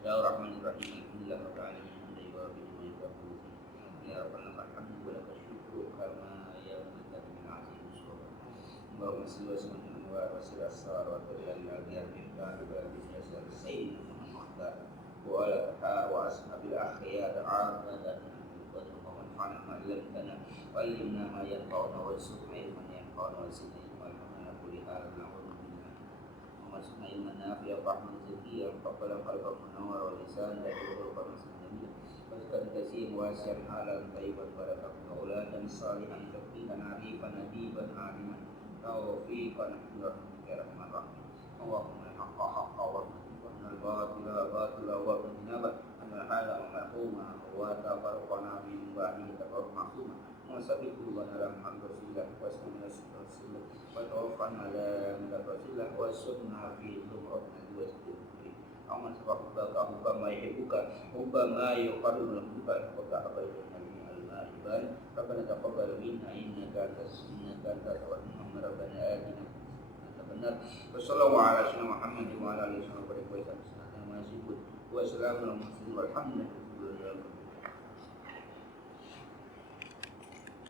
Bismillahirrahmanirrahim. Alhamdulillahirabbil alamin. Ya rabbana alhamdu wa lakal syukru kama yanbaghi min 'azimi syukur. Allahumma shalli wa sallim wa barik asar wa tabi'al al-yaqin wa al-bismillah sayyidina Muhammad wa ala wa ashabil akhyar a'adana wa manfa'na ma 'allamtana wa 'allimna ma yanfa'una wa zidna ilman yanfa'una wa zidna ilman yanfa'una kulli hal na'udzu billahi wa zidna ilman nafi'a rahman zakiyya faqala qalban munawwar wa lisan yadhkuru qawlan Wajibkan kasih wasiat halal tayyiban barakah auladan salihan taqihan arifan nadiban aliman taufiqan ya rahman rahim Allahumma haqqa haqqa wa al-batila batila wa tinaba al-hala mahuma wa tafarqana min ba'di tafarruq mahsuma wa sabiqu wa nalam rasulillah wa sallallahu rasulillah wa tawaffana ala rasulillah wa sunna fi zumrat najwa aman sebab hubba ma yuhibbuka hubba ma yuqarribu hubba wa ta'abbadu al-iman rabbana taqabbal minna innaka antas tawwabur rabbana atina benar sallallahu ala sayyidina Muhammad wa ala alihi wa sahbihi wa sallam wa salamun alal mursalin walhamdulillah